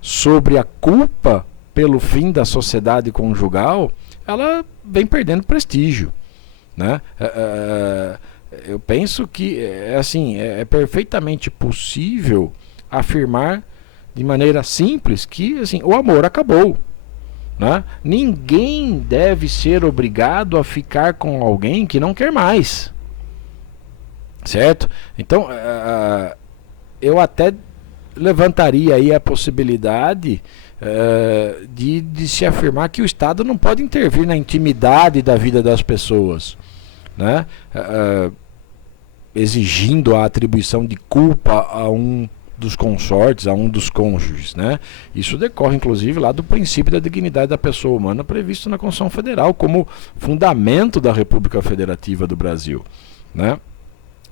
sobre a culpa pelo fim da sociedade conjugal, ela vem perdendo prestígio, né? Eu penso que é perfeitamente possível afirmar de maneira simples que assim, o amor acabou, né? Ninguém deve ser obrigado a ficar com alguém que não quer mais, certo? Então eu até levantaria aí a possibilidade de se afirmar que o Estado não pode intervir na intimidade da vida das pessoas, né? Exigindo a atribuição de culpa a um dos consortes, a um dos cônjuges, né? Isso decorre inclusive lá do princípio da dignidade da pessoa humana previsto na Constituição Federal como fundamento da República Federativa do Brasil, né?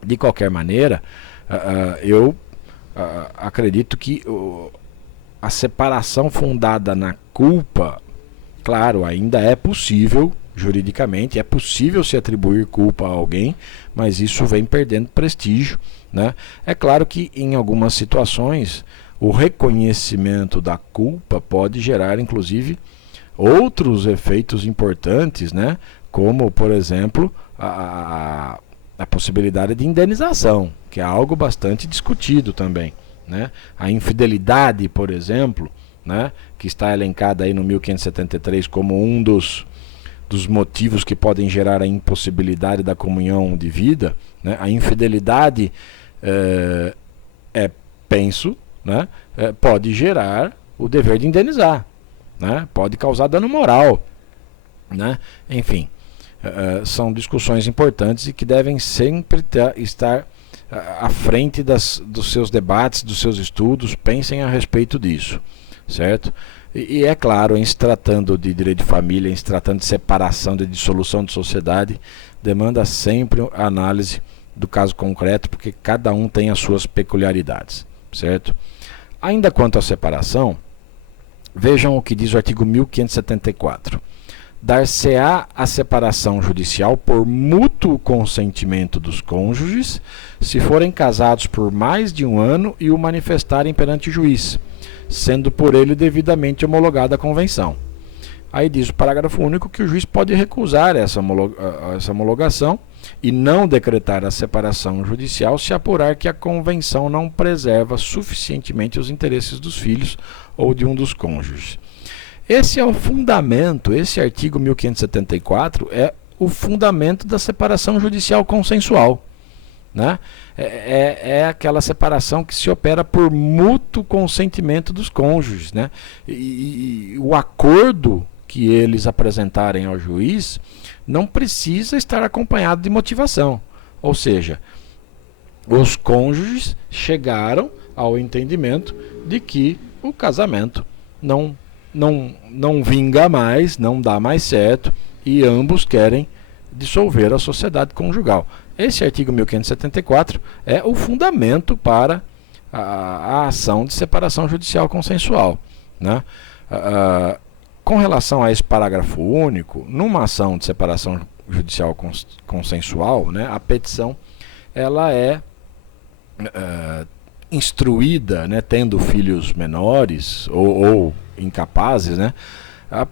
De qualquer maneira, eu acredito que a separação fundada na culpa, claro, ainda é possível juridicamente, é possível se atribuir culpa a alguém, mas isso vem perdendo prestígio, né? É claro que em algumas situações o reconhecimento da culpa pode gerar inclusive outros efeitos importantes, né? Como, por exemplo, a possibilidade de indenização, que é algo bastante discutido também, né? A infidelidade, por exemplo, né, que está elencada aí no 1573 como um dos motivos que podem gerar a impossibilidade da comunhão de vida, né? A infidelidade, penso, né, pode gerar o dever de indenizar, né? Pode causar dano moral, né? Enfim, são discussões importantes e que devem sempre estar à frente dos seus debates, dos seus estudos. Pensem a respeito disso, certo? E é claro, em se tratando de direito de família, em se tratando de separação, de dissolução de sociedade, demanda sempre a análise do caso concreto, porque cada um tem as suas peculiaridades, certo? Ainda quanto à separação, vejam o que diz o artigo 1574. Dar-se-á a separação judicial por mútuo consentimento dos cônjuges, se forem casados por mais de um ano e o manifestarem perante o juiz, sendo por ele devidamente homologada a convenção. Aí diz o parágrafo único que o juiz pode recusar essa homologação e não decretar a separação judicial se apurar que a convenção não preserva suficientemente os interesses dos filhos ou de um dos cônjuges. Esse é o fundamento, esse artigo 1574 é o fundamento da separação judicial consensual, né? É aquela separação que se opera por mútuo consentimento dos cônjuges, né? E o acordo que eles apresentarem ao juiz não precisa estar acompanhado de motivação, ou seja, os cônjuges chegaram ao entendimento de que o casamento não vinga mais, não dá mais certo e ambos querem dissolver a sociedade conjugal. Esse artigo 1574 é o fundamento para a ação de separação judicial consensual, né? Com relação a esse parágrafo único, numa ação de separação judicial consensual, né, a petição ela é instruída, né, tendo filhos menores ou incapazes, né, a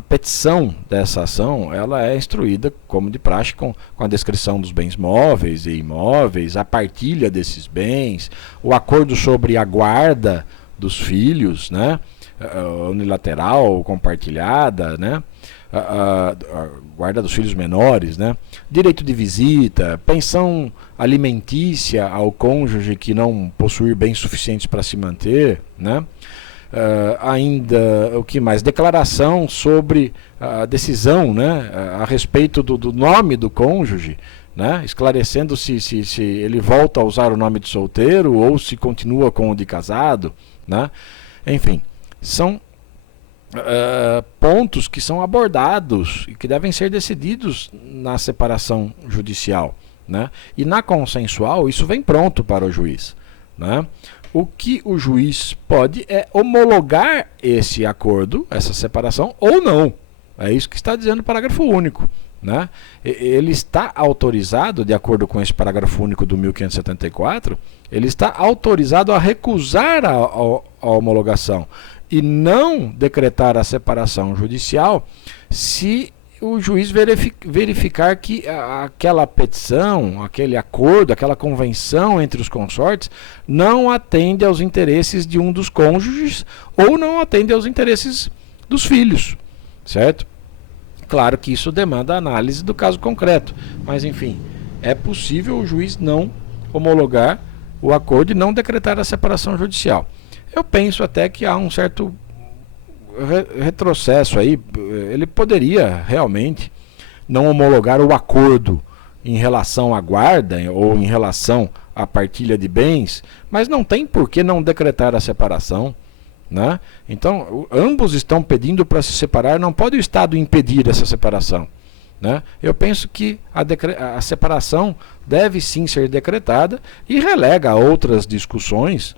petição dessa ação ela é instruída, como de praxe, com a descrição dos bens móveis e imóveis, a partilha desses bens, o acordo sobre a guarda dos filhos, né, unilateral, compartilhada, né? A guarda dos filhos menores, né? Direito de visita, pensão alimentícia ao cônjuge que não possuir bens suficientes para se manter, né? Ainda, o que mais? Declaração sobre a decisão, né? A respeito do nome do cônjuge, né? Esclarecendo se ele volta a usar o nome de solteiro ou se continua com o de casado, né? Enfim, são pontos que são abordados e que devem ser decididos na separação judicial, né? E na consensual isso vem pronto para o juiz, né? O que o juiz pode é homologar esse acordo, essa separação, ou não. É isso que está dizendo o parágrafo único, né? Ele está autorizado, de acordo com esse parágrafo único do 1574, ele está autorizado a recusar a homologação e não decretar a separação judicial se o juiz verificar que aquela petição, aquele acordo, aquela convenção entre os consortes não atende aos interesses de um dos cônjuges ou não atende aos interesses dos filhos, certo? Claro que isso demanda análise do caso concreto, mas enfim, é possível o juiz não homologar o acordo e não decretar a separação judicial. Eu penso até que há um certo retrocesso aí. Ele poderia realmente não homologar o acordo em relação à guarda ou em relação à partilha de bens, mas não tem por que não decretar a separação, né? Então, ambos estão pedindo para se separar, não pode o Estado impedir essa separação, né? Eu penso que a separação deve sim ser decretada e relega outras discussões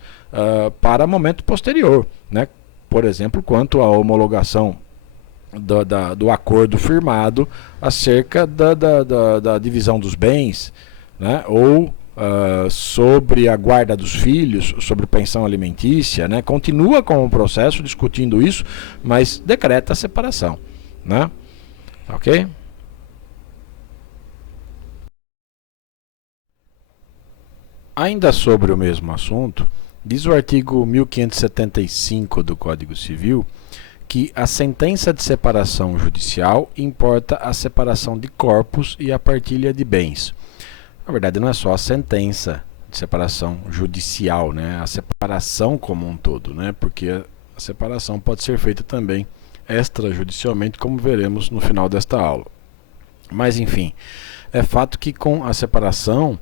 para momento posterior, né? Por exemplo, quanto à homologação do acordo firmado acerca da divisão dos bens, né? Ou sobre a guarda dos filhos, sobre pensão alimentícia, né? Continua com o processo discutindo isso, mas decreta a separação, né? Ok? Ainda sobre o mesmo assunto, diz o artigo 1575 do Código Civil que a sentença de separação judicial importa a separação de corpos e a partilha de bens. Na verdade, não é só a sentença de separação judicial, né? A separação como um todo, né? Porque a separação pode ser feita também extrajudicialmente, como veremos no final desta aula. Mas, enfim, é fato que com a separação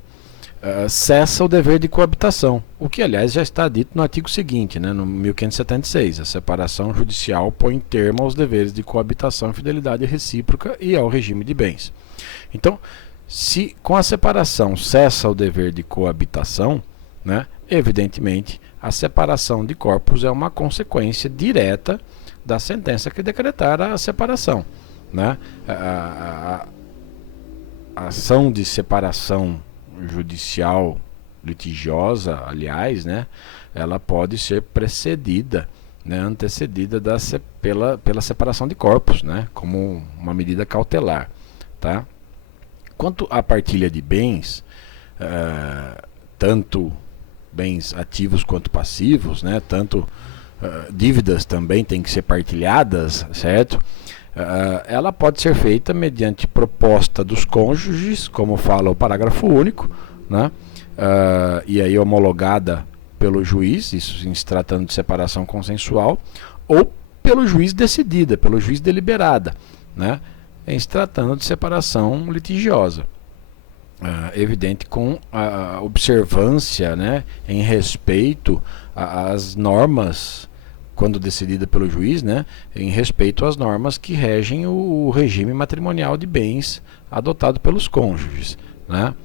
cessa o dever de coabitação, o que aliás já está dito no artigo seguinte, né, no 1576, a separação judicial põe termo aos deveres de coabitação e fidelidade recíproca e ao regime de bens. Então, se com a separação cessa o dever de coabitação, né, evidentemente a separação de corpos é uma consequência direta da sentença que decretara a separação, né? A ação de separação judicial litigiosa, aliás, né, ela pode ser precedida, né, antecedida pela separação de corpos, né, como uma medida cautelar, tá? Quanto à partilha de bens, tanto bens ativos quanto passivos, né, tanto dívidas também têm que ser partilhadas, certo? Ela pode ser feita mediante proposta dos cônjuges, como fala o parágrafo único, né? E aí homologada pelo juiz, isso em se tratando de separação consensual, ou pelo juiz decidida, pelo juiz deliberada, né? Em se tratando de separação litigiosa. Evidente com a observância, né, em respeito às normas, quando decidida pelo juiz, né, em respeito às normas que regem o regime matrimonial de bens adotado pelos cônjuges, né?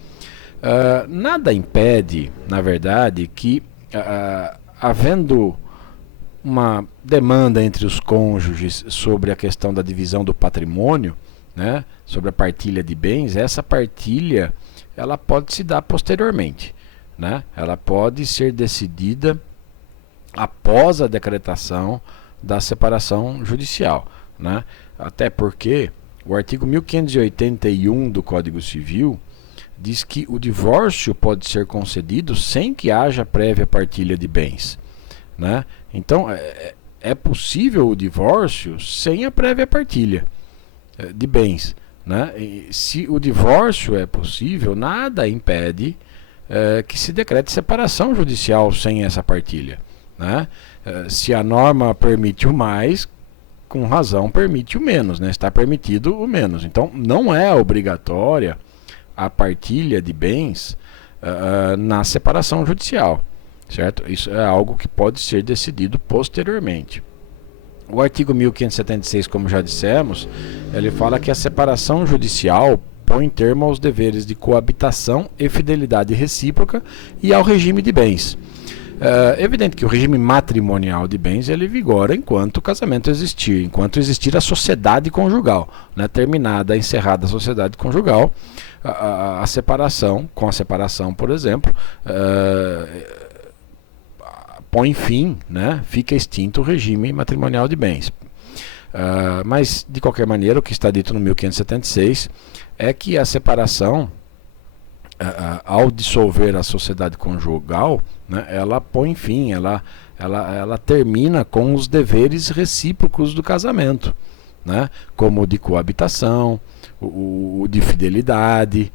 Nada impede, na verdade, que, havendo uma demanda entre os cônjuges sobre a questão da divisão do patrimônio, né, sobre a partilha de bens, essa partilha ela pode se dar posteriormente, né? Ela pode ser decidida após a decretação da separação judicial, né? Até porque o artigo 1581 do Código Civil diz que o divórcio pode ser concedido sem que haja prévia partilha de bens, né? Então, é possível o divórcio sem a prévia partilha de bens, né? E se o divórcio é possível, nada impede que se decrete separação judicial sem essa partilha, né? Se a norma permite o mais, com razão permite o menos, né? Está permitido o menos. Então, não é obrigatória a partilha de bens na separação judicial, certo? Isso é algo que pode ser decidido posteriormente. O artigo 1576, como já dissemos, ele fala que a separação judicial põe termo aos deveres de coabitação e fidelidade recíproca e ao regime de bens. É evidente que o regime matrimonial de bens ele vigora enquanto o casamento existir, enquanto existir a sociedade conjugal, né? Terminada, encerrada a sociedade conjugal, a separação, com a separação, por exemplo, põe fim, né? Fica extinto o regime matrimonial de bens. Mas, de qualquer maneira, o que está dito no 1576 é que a separação, ao dissolver a sociedade conjugal, né, ela põe fim, ela termina com os deveres recíprocos do casamento, né, como o de coabitação, o de fidelidade,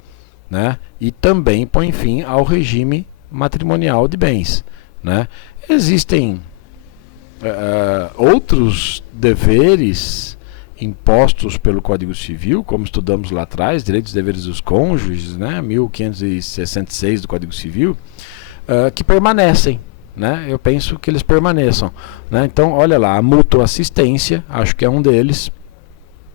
né, e também põe fim ao regime matrimonial de bens, né. Existem outros deveres impostos pelo Código Civil, como estudamos lá atrás, direitos e deveres dos cônjuges, né, 1566 do Código Civil, que permanecem, né, eu penso que eles permaneçam, né. Então, olha lá, a mútua assistência, acho que é um deles,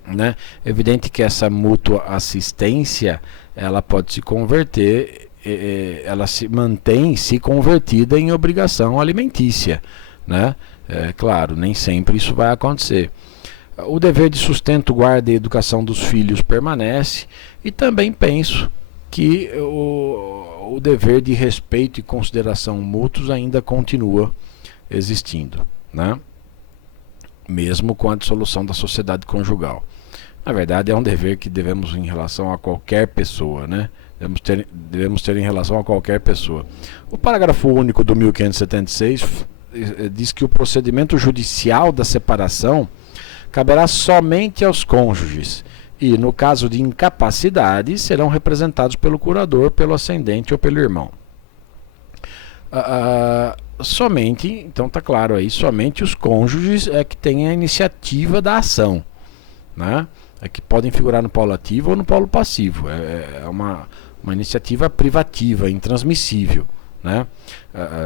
né. Evidente que essa mútua assistência, ela pode se converter, ela se mantém se convertida em obrigação alimentícia, né. Claro, nem sempre isso vai acontecer. O dever de sustento, guarda e educação dos filhos permanece, e também penso que o dever de respeito e consideração mútuos ainda continua existindo, né? Mesmo com a dissolução da sociedade conjugal. Na verdade, é um dever que devemos em relação a qualquer pessoa, né? Devemos ter em relação a qualquer pessoa. O parágrafo único do 1576 diz que o procedimento judicial da separação caberá somente aos cônjuges e, no caso de incapacidade, serão representados pelo curador, pelo ascendente ou pelo irmão. Somente, então está claro aí, somente os cônjuges é que têm a iniciativa da ação, né? É que podem figurar no polo ativo ou no polo passivo. É uma iniciativa privativa, intransmissível, né?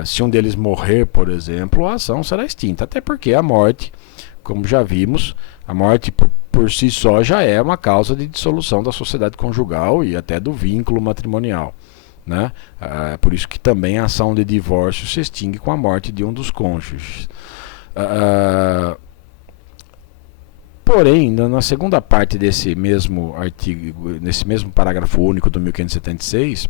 Se um deles morrer, por exemplo, a ação será extinta, até porque a morte, como já vimos, a morte por si só já é uma causa de dissolução da sociedade conjugal e até do vínculo matrimonial, né? Por isso que também a ação de divórcio se extingue com a morte de um dos cônjuges. Porém, na segunda parte desse mesmo artigo, nesse mesmo parágrafo único do 1576,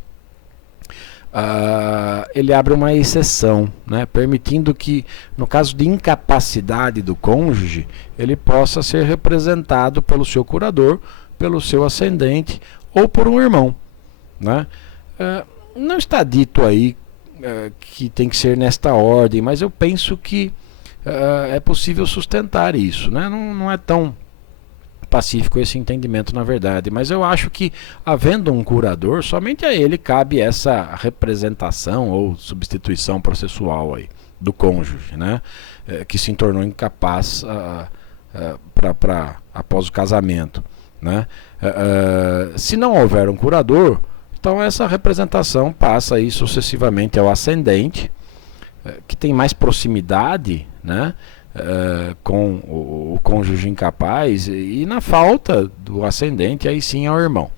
ele abre uma exceção, né, permitindo que, no caso de incapacidade do cônjuge, ele possa ser representado pelo seu curador, pelo seu ascendente ou por um irmão, né? Não está dito aí que tem que ser nesta ordem, mas eu penso que é possível sustentar isso, né? Não é tão pacífico esse entendimento, na verdade, mas eu acho que, havendo um curador, somente a ele cabe essa representação ou substituição processual aí do cônjuge, né, que se tornou incapaz após o casamento, né. Se não houver um curador, então essa representação passa aí sucessivamente ao ascendente, que tem mais proximidade, né, com o cônjuge incapaz, e na falta do ascendente, aí sim ao irmão.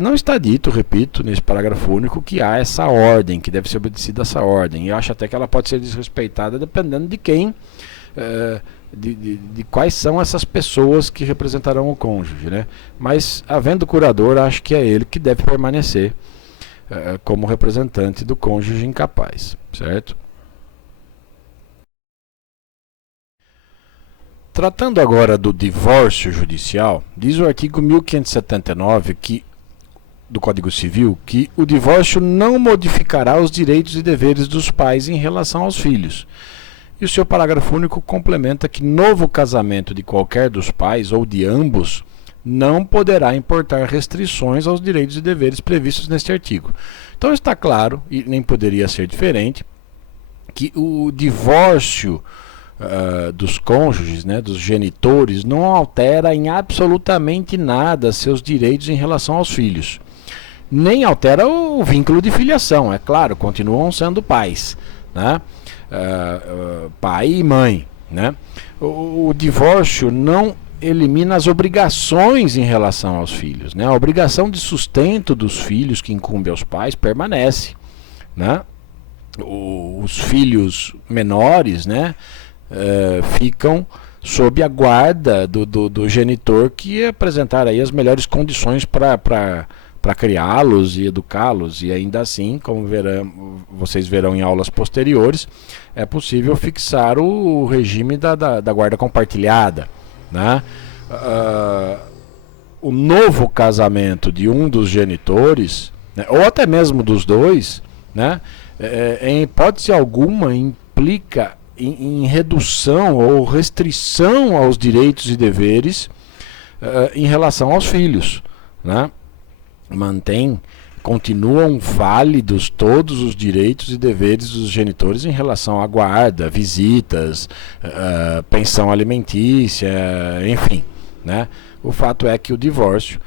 Não está dito, repito, nesse parágrafo único, que há essa ordem, que deve ser obedecida essa ordem. E eu acho até que ela pode ser desrespeitada dependendo de quem, de quais são essas pessoas que representarão o cônjuge, né? Mas, havendo curador, acho que é ele que deve permanecer como representante do cônjuge incapaz, certo? Tratando agora do divórcio judicial, diz o artigo 1579 do Código Civil que o divórcio não modificará os direitos e deveres dos pais em relação aos filhos. E o seu parágrafo único complementa que novo casamento de qualquer dos pais ou de ambos não poderá importar restrições aos direitos e deveres previstos neste artigo. Então está claro, e nem poderia ser diferente, que o divórcio dos cônjuges, né, dos genitores, não altera em absolutamente nada seus direitos em relação aos filhos. Nem altera o vínculo de filiação, é claro, continuam sendo pais, né? Pai e mãe, né? O divórcio não elimina as obrigações em relação aos filhos, né? A obrigação de sustento dos filhos que incumbe aos pais permanece, né? Os filhos menores, né, ficam sob a guarda do genitor que apresentar aí as melhores condições para criá-los e educá-los, e ainda assim, como vocês verão em aulas posteriores, é possível fixar o regime da guarda compartilhada, né? O novo casamento de um dos genitores, né, ou até mesmo dos dois, né, em hipótese alguma implica em redução ou restrição aos direitos e deveres em relação aos filhos, né? Continuam válidos todos os direitos e deveres dos genitores em relação à guarda, visitas, pensão alimentícia, enfim, né? O fato é que o divórcio,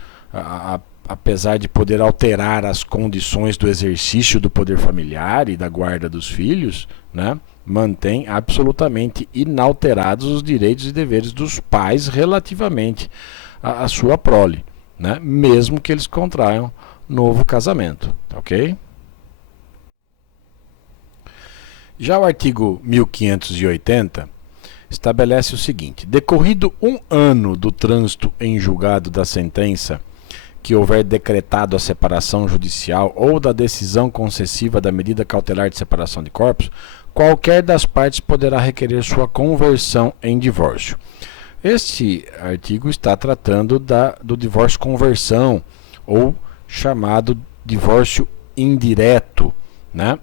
apesar de poder alterar as condições do exercício do poder familiar e da guarda dos filhos, né, mantém absolutamente inalterados os direitos e deveres dos pais relativamente à sua prole, né, mesmo que eles contraiam novo casamento, ok? Já o artigo 1580 estabelece o seguinte: decorrido 1 ano do trânsito em julgado da sentença que houver decretado a separação judicial ou da decisão concessiva da medida cautelar de separação de corpos, qualquer das partes poderá requerer sua conversão em divórcio. Este artigo está tratando do divórcio conversão, ou chamado divórcio indireto, né?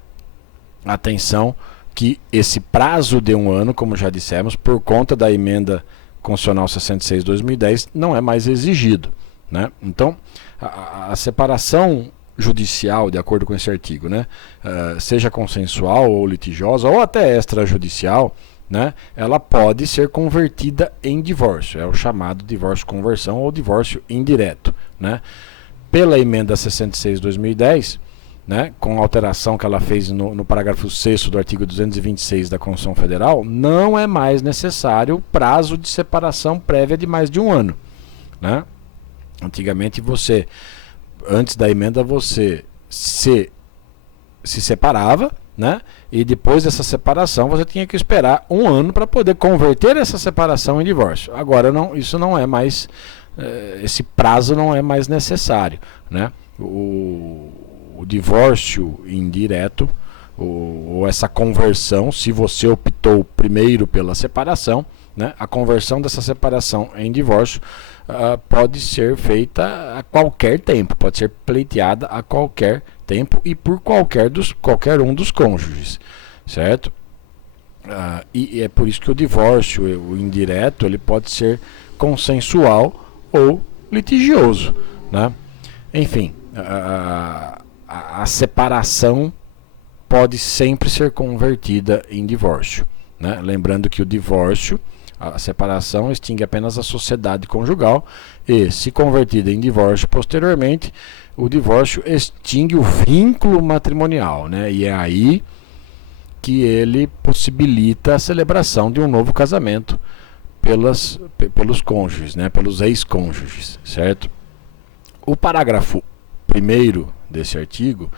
Atenção que esse prazo de 1 ano, como já dissemos, por conta da emenda constitucional 66/2010, não é mais exigido, né? Então, a separação judicial, de acordo com esse artigo, né, seja consensual ou litigiosa, ou até extrajudicial, né, ela pode ser convertida em divórcio. É o chamado divórcio conversão ou divórcio indireto, né? Pela emenda 66/2010, né, com a alteração que ela fez no parágrafo 6º do artigo 226 da Constituição Federal, não é mais necessário o prazo de separação prévia de mais de 1 ano, né? Antigamente antes da emenda, você se separava, né? E depois dessa separação você tinha que esperar 1 ano para poder converter essa separação em divórcio. Agora não, isso não é mais, esse prazo não é mais necessário, né? O divórcio indireto, ou essa conversão, se você optou primeiro pela separação, né, a conversão dessa separação em divórcio pode ser feita a qualquer tempo, pode ser pleiteada a qualquer tempo e por qualquer um dos cônjuges, certo? E é por isso que o divórcio, o indireto, ele pode ser consensual ou litigioso, né? Enfim, a separação pode sempre ser convertida em divórcio, né? Lembrando que o divórcio, a separação, extingue apenas a sociedade conjugal e, se convertida em divórcio posteriormente, o divórcio extingue o vínculo matrimonial, né? E é aí que ele possibilita a celebração de um novo casamento pelos cônjuges, né? Pelos ex-cônjuges, certo? O parágrafo 1º desse artigo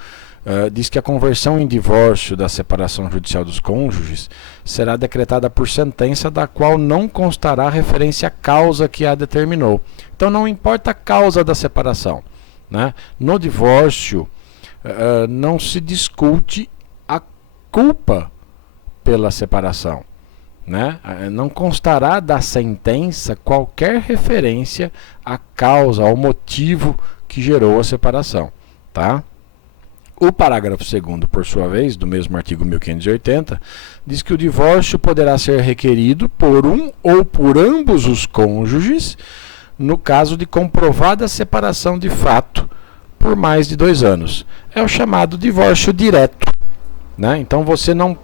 diz que a conversão em divórcio da separação judicial dos cônjuges será decretada por sentença da qual não constará referência à causa que a determinou. Então não importa a causa da separação, né? No divórcio não se discute a culpa pela separação, né? Não constará da sentença qualquer referência à causa, ao motivo que gerou a separação, tá? O parágrafo 2º, por sua vez, do mesmo artigo 1580, diz que o divórcio poderá ser requerido por um ou por ambos os cônjuges no caso de comprovada separação de fato por mais de 2 anos. É o chamado divórcio direto, né? Então você não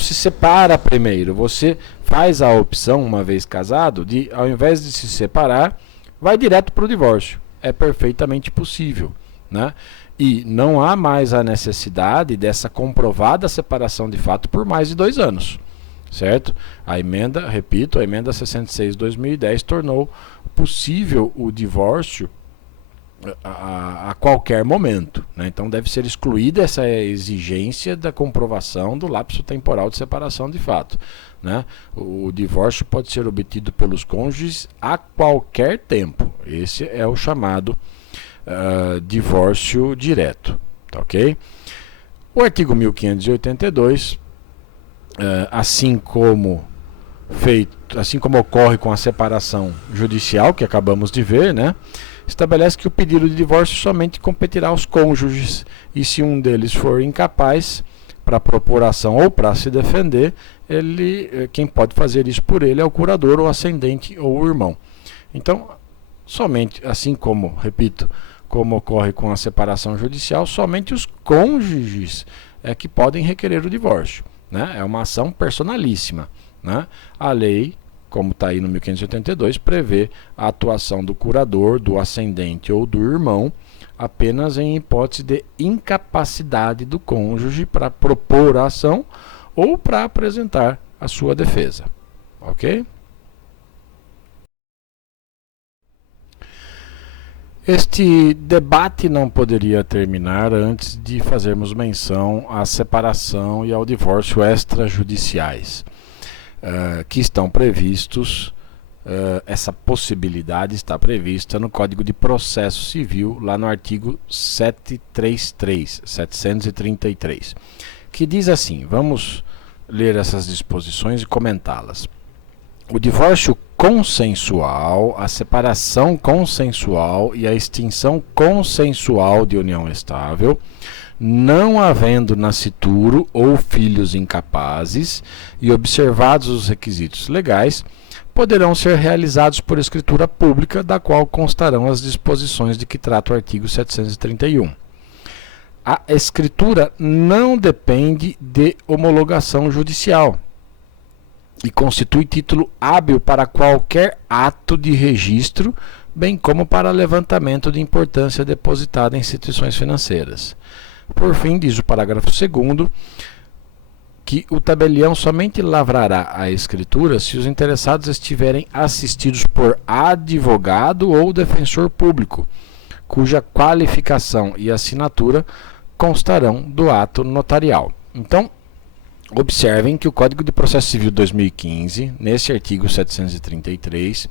se separa primeiro, você faz a opção, uma vez casado, de, ao invés de se separar, vai direto para o divórcio. É perfeitamente possível, né? E não há mais a necessidade dessa comprovada separação de fato por mais de 2 anos, certo? A emenda, repito, a emenda 66/2010 tornou possível o divórcio a qualquer momento, né? Então deve ser excluída essa exigência da comprovação do lapso temporal de separação de fato, né? O divórcio pode ser obtido pelos cônjuges a qualquer tempo. Esse é o chamado divórcio direto, tá, ok? O artigo 1582, assim como ocorre com a separação judicial que acabamos de ver, né, estabelece que o pedido de divórcio somente competirá aos cônjuges e, se um deles for incapaz para propor ação ou para se defender, quem pode fazer isso por ele é o curador, o ascendente ou o irmão. Então, somente, assim como, repito, como ocorre com a separação judicial, somente os cônjuges é que podem requerer o divórcio, né? É uma ação personalíssima, né? A lei, como está aí no 1582, prevê a atuação do curador, do ascendente ou do irmão apenas em hipótese de incapacidade do cônjuge para propor a ação ou para apresentar a sua defesa, ok? Este debate não poderia terminar antes de fazermos menção à separação e ao divórcio extrajudiciais, que estão previstos, essa possibilidade está prevista no Código de Processo Civil, lá no artigo 733, que diz assim, vamos ler essas disposições e comentá-las. O divórcio consensual, a separação consensual e a extinção consensual de união estável, não havendo nascituro ou filhos incapazes e observados os requisitos legais, poderão ser realizados por escritura pública, da qual constarão as disposições de que trata o artigo 731. A escritura não depende de homologação judicial e constitui título hábil para qualquer ato de registro, bem como para levantamento de importância depositada em instituições financeiras. Por fim, diz o parágrafo 2º, que o tabelião somente lavrará a escritura se os interessados estiverem assistidos por advogado ou defensor público, cuja qualificação e assinatura constarão do ato notarial. Então, observem que o Código de Processo Civil 2015, nesse artigo 733,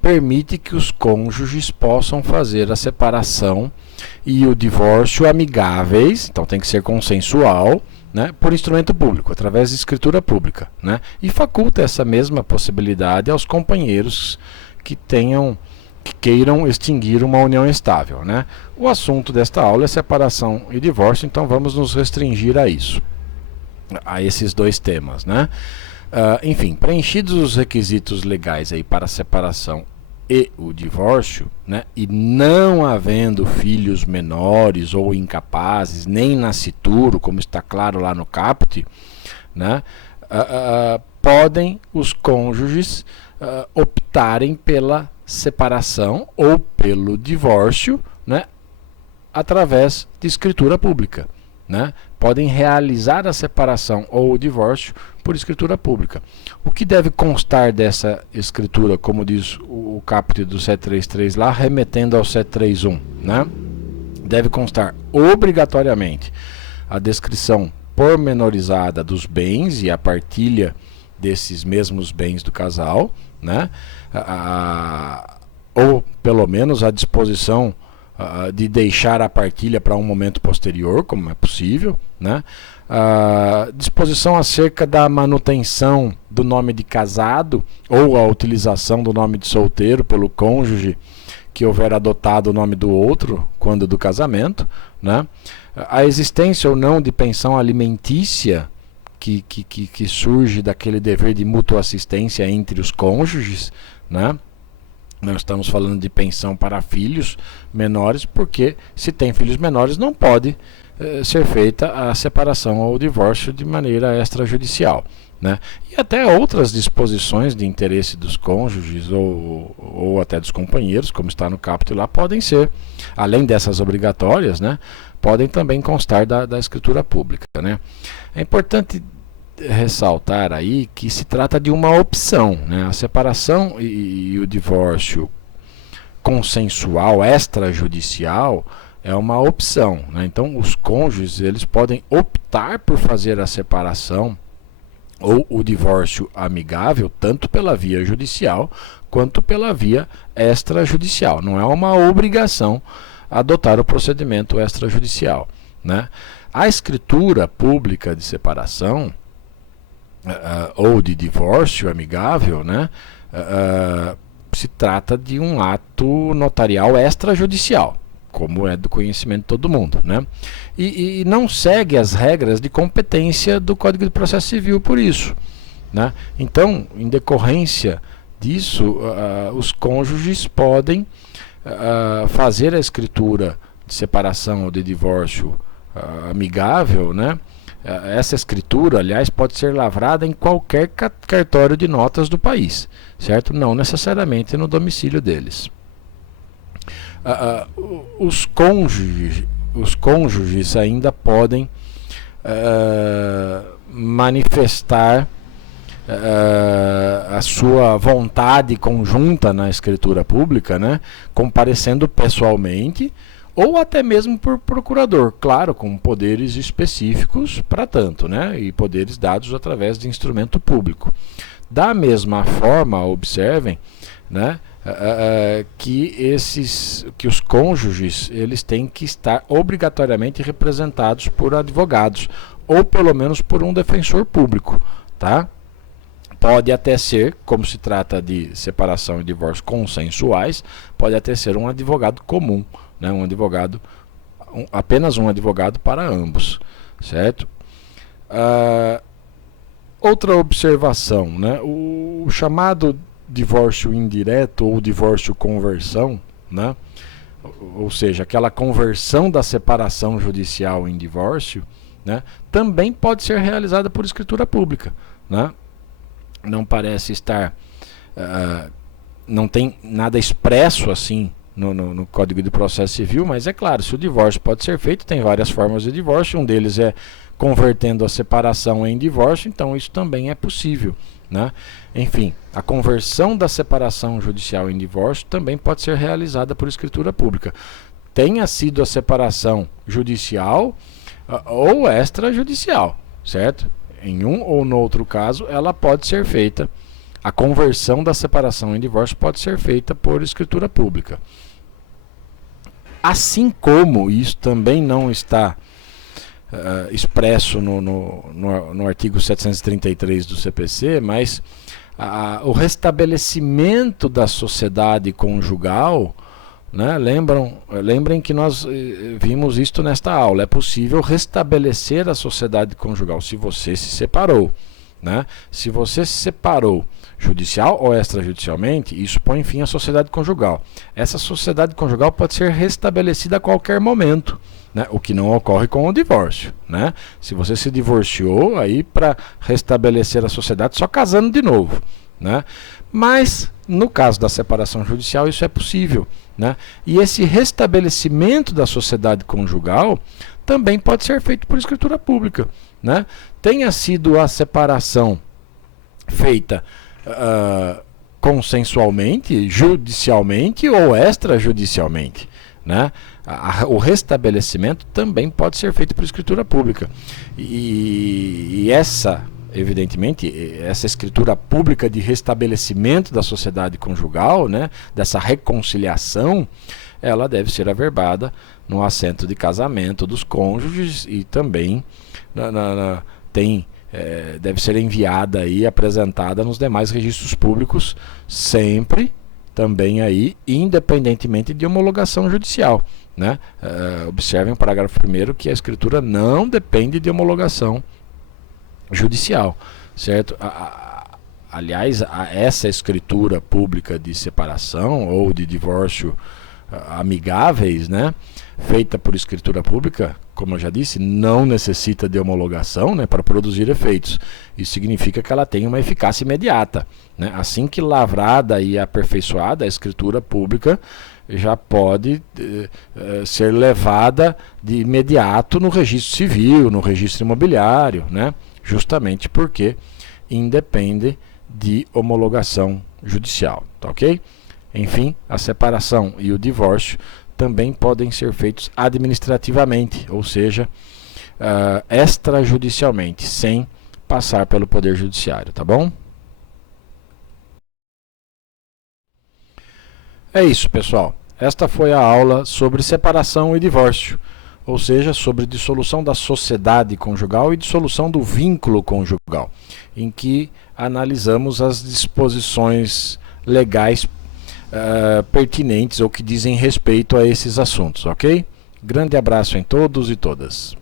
permite que os cônjuges possam fazer a separação e o divórcio amigáveis, então tem que ser consensual, né, por instrumento público, através de escritura pública, né, e faculta essa mesma possibilidade aos companheiros que queiram extinguir uma união estável, né. O assunto desta aula é separação e divórcio, então vamos nos restringir a isso, a esses dois temas, né. Enfim, preenchidos os requisitos legais aí para a separação e o divórcio, né, e não havendo filhos menores ou incapazes, nem nascituro, como está claro lá no caput, né, podem os cônjuges optarem pela separação ou pelo divórcio, né, através de escritura pública, né? Podem realizar a separação ou o divórcio por escritura pública. O que deve constar dessa escritura, como diz o caput do 733 lá, remetendo ao 731, né? Deve constar obrigatoriamente a descrição pormenorizada dos bens e a partilha desses mesmos bens do casal, né? Ou pelo menos a disposição de deixar a partilha para um momento posterior, como é possível, né? Disposição acerca da manutenção do nome de casado ou a utilização do nome de solteiro pelo cônjuge que houver adotado o nome do outro quando do casamento, né? A existência ou não de pensão alimentícia que surge daquele dever de mútua assistência entre os cônjuges, né? Nós estamos falando de pensão para filhos menores, porque se tem filhos menores não pode ser feita a separação ou o divórcio de maneira extrajudicial, né? E até outras disposições de interesse dos cônjuges ou até dos companheiros, como está no caput lá, podem ser, além dessas obrigatórias, né, podem também constar da escritura pública, né? É importante ressaltar aí que se trata de uma opção, né? A separação e o divórcio consensual extrajudicial é uma opção, né? Então os cônjuges eles podem optar por fazer a separação ou o divórcio amigável tanto pela via judicial quanto pela via extrajudicial. Não é uma obrigação adotar o procedimento extrajudicial, né? A escritura pública de separação ou de divórcio amigável, né, se trata de um ato notarial extrajudicial, como é do conhecimento de todo mundo, né? E não segue as regras de competência do Código de Processo Civil por isso, né? Então, em decorrência disso, os cônjuges podem fazer a escritura de separação ou de divórcio amigável, né? Essa escritura, aliás, pode ser lavrada em qualquer cartório de notas do país, certo? Não necessariamente no domicílio deles. Os cônjuges ainda podem manifestar a sua vontade conjunta na escritura pública, né? Comparecendo pessoalmente ou até mesmo por procurador, claro, com poderes específicos para tanto, né? E poderes dados através de instrumento público. Da mesma forma, observem, né, que os cônjuges eles têm que estar obrigatoriamente representados por advogados ou pelo menos por um defensor público, tá? Pode até ser, como se trata de separação e divórcio consensuais, pode até ser um advogado comum, né? Um advogado, apenas um advogado para ambos, certo? Outra observação, né? O chamado divórcio indireto ou divórcio conversão, né? Ou seja, aquela conversão da separação judicial em divórcio, né? Também pode ser realizada por escritura pública, né? Não parece estar, não tem nada expresso assim no Código de Processo Civil, mas é claro, se o divórcio pode ser feito, tem várias formas de divórcio, um deles é convertendo a separação em divórcio, então isso também é possível, né? Enfim, a conversão da separação judicial em divórcio também pode ser realizada por escritura pública. Tenha sido a separação judicial ou extrajudicial, certo? Em um ou no outro caso, ela pode ser feita, a conversão da separação em divórcio pode ser feita por escritura pública. Assim como isso também não está expresso no artigo 733 do CPC, mas o restabelecimento da sociedade conjugal, né? Lembrem que nós vimos isto nesta aula. É possível restabelecer a sociedade conjugal se você se separou, né? Se você se separou judicial ou extrajudicialmente, isso põe fim à sociedade conjugal. Essa sociedade conjugal pode ser restabelecida a qualquer momento, né? O que não ocorre com o divórcio, né? Se você se divorciou, aí para restabelecer a sociedade só casando de novo, né? Mas no caso da separação judicial isso é possível, né? E esse restabelecimento da sociedade conjugal também pode ser feito por escritura pública, né? Tenha sido a separação feita consensualmente, judicialmente ou extrajudicialmente, né? O restabelecimento também pode ser feito por escritura pública. E essa, evidentemente, essa escritura pública de restabelecimento da sociedade conjugal, né, dessa reconciliação, ela deve ser averbada no assento de casamento dos cônjuges e também deve ser enviada e apresentada nos demais registros públicos, sempre também aí, independentemente de homologação judicial, né? Observem o parágrafo 1º que a escritura não depende de homologação judicial, certo? Aliás, essa escritura pública de separação ou de divórcio amigáveis, né, feita por escritura pública, como eu já disse, não necessita de homologação, né, para produzir efeitos. Isso significa que ela tem uma eficácia imediata, né? Assim que lavrada e aperfeiçoada, a escritura pública já pode ser levada de imediato no registro civil, no registro imobiliário, né? Justamente porque independe de homologação judicial, tá ok? Enfim, a separação e o divórcio também podem ser feitos administrativamente, ou seja, extrajudicialmente, sem passar pelo Poder Judiciário, tá bom? É isso, pessoal. Esta foi a aula sobre separação e divórcio, ou seja, sobre dissolução da sociedade conjugal e dissolução do vínculo conjugal, em que analisamos as disposições legais pertinentes ou que dizem respeito a esses assuntos, ok? Grande abraço em todos e todas.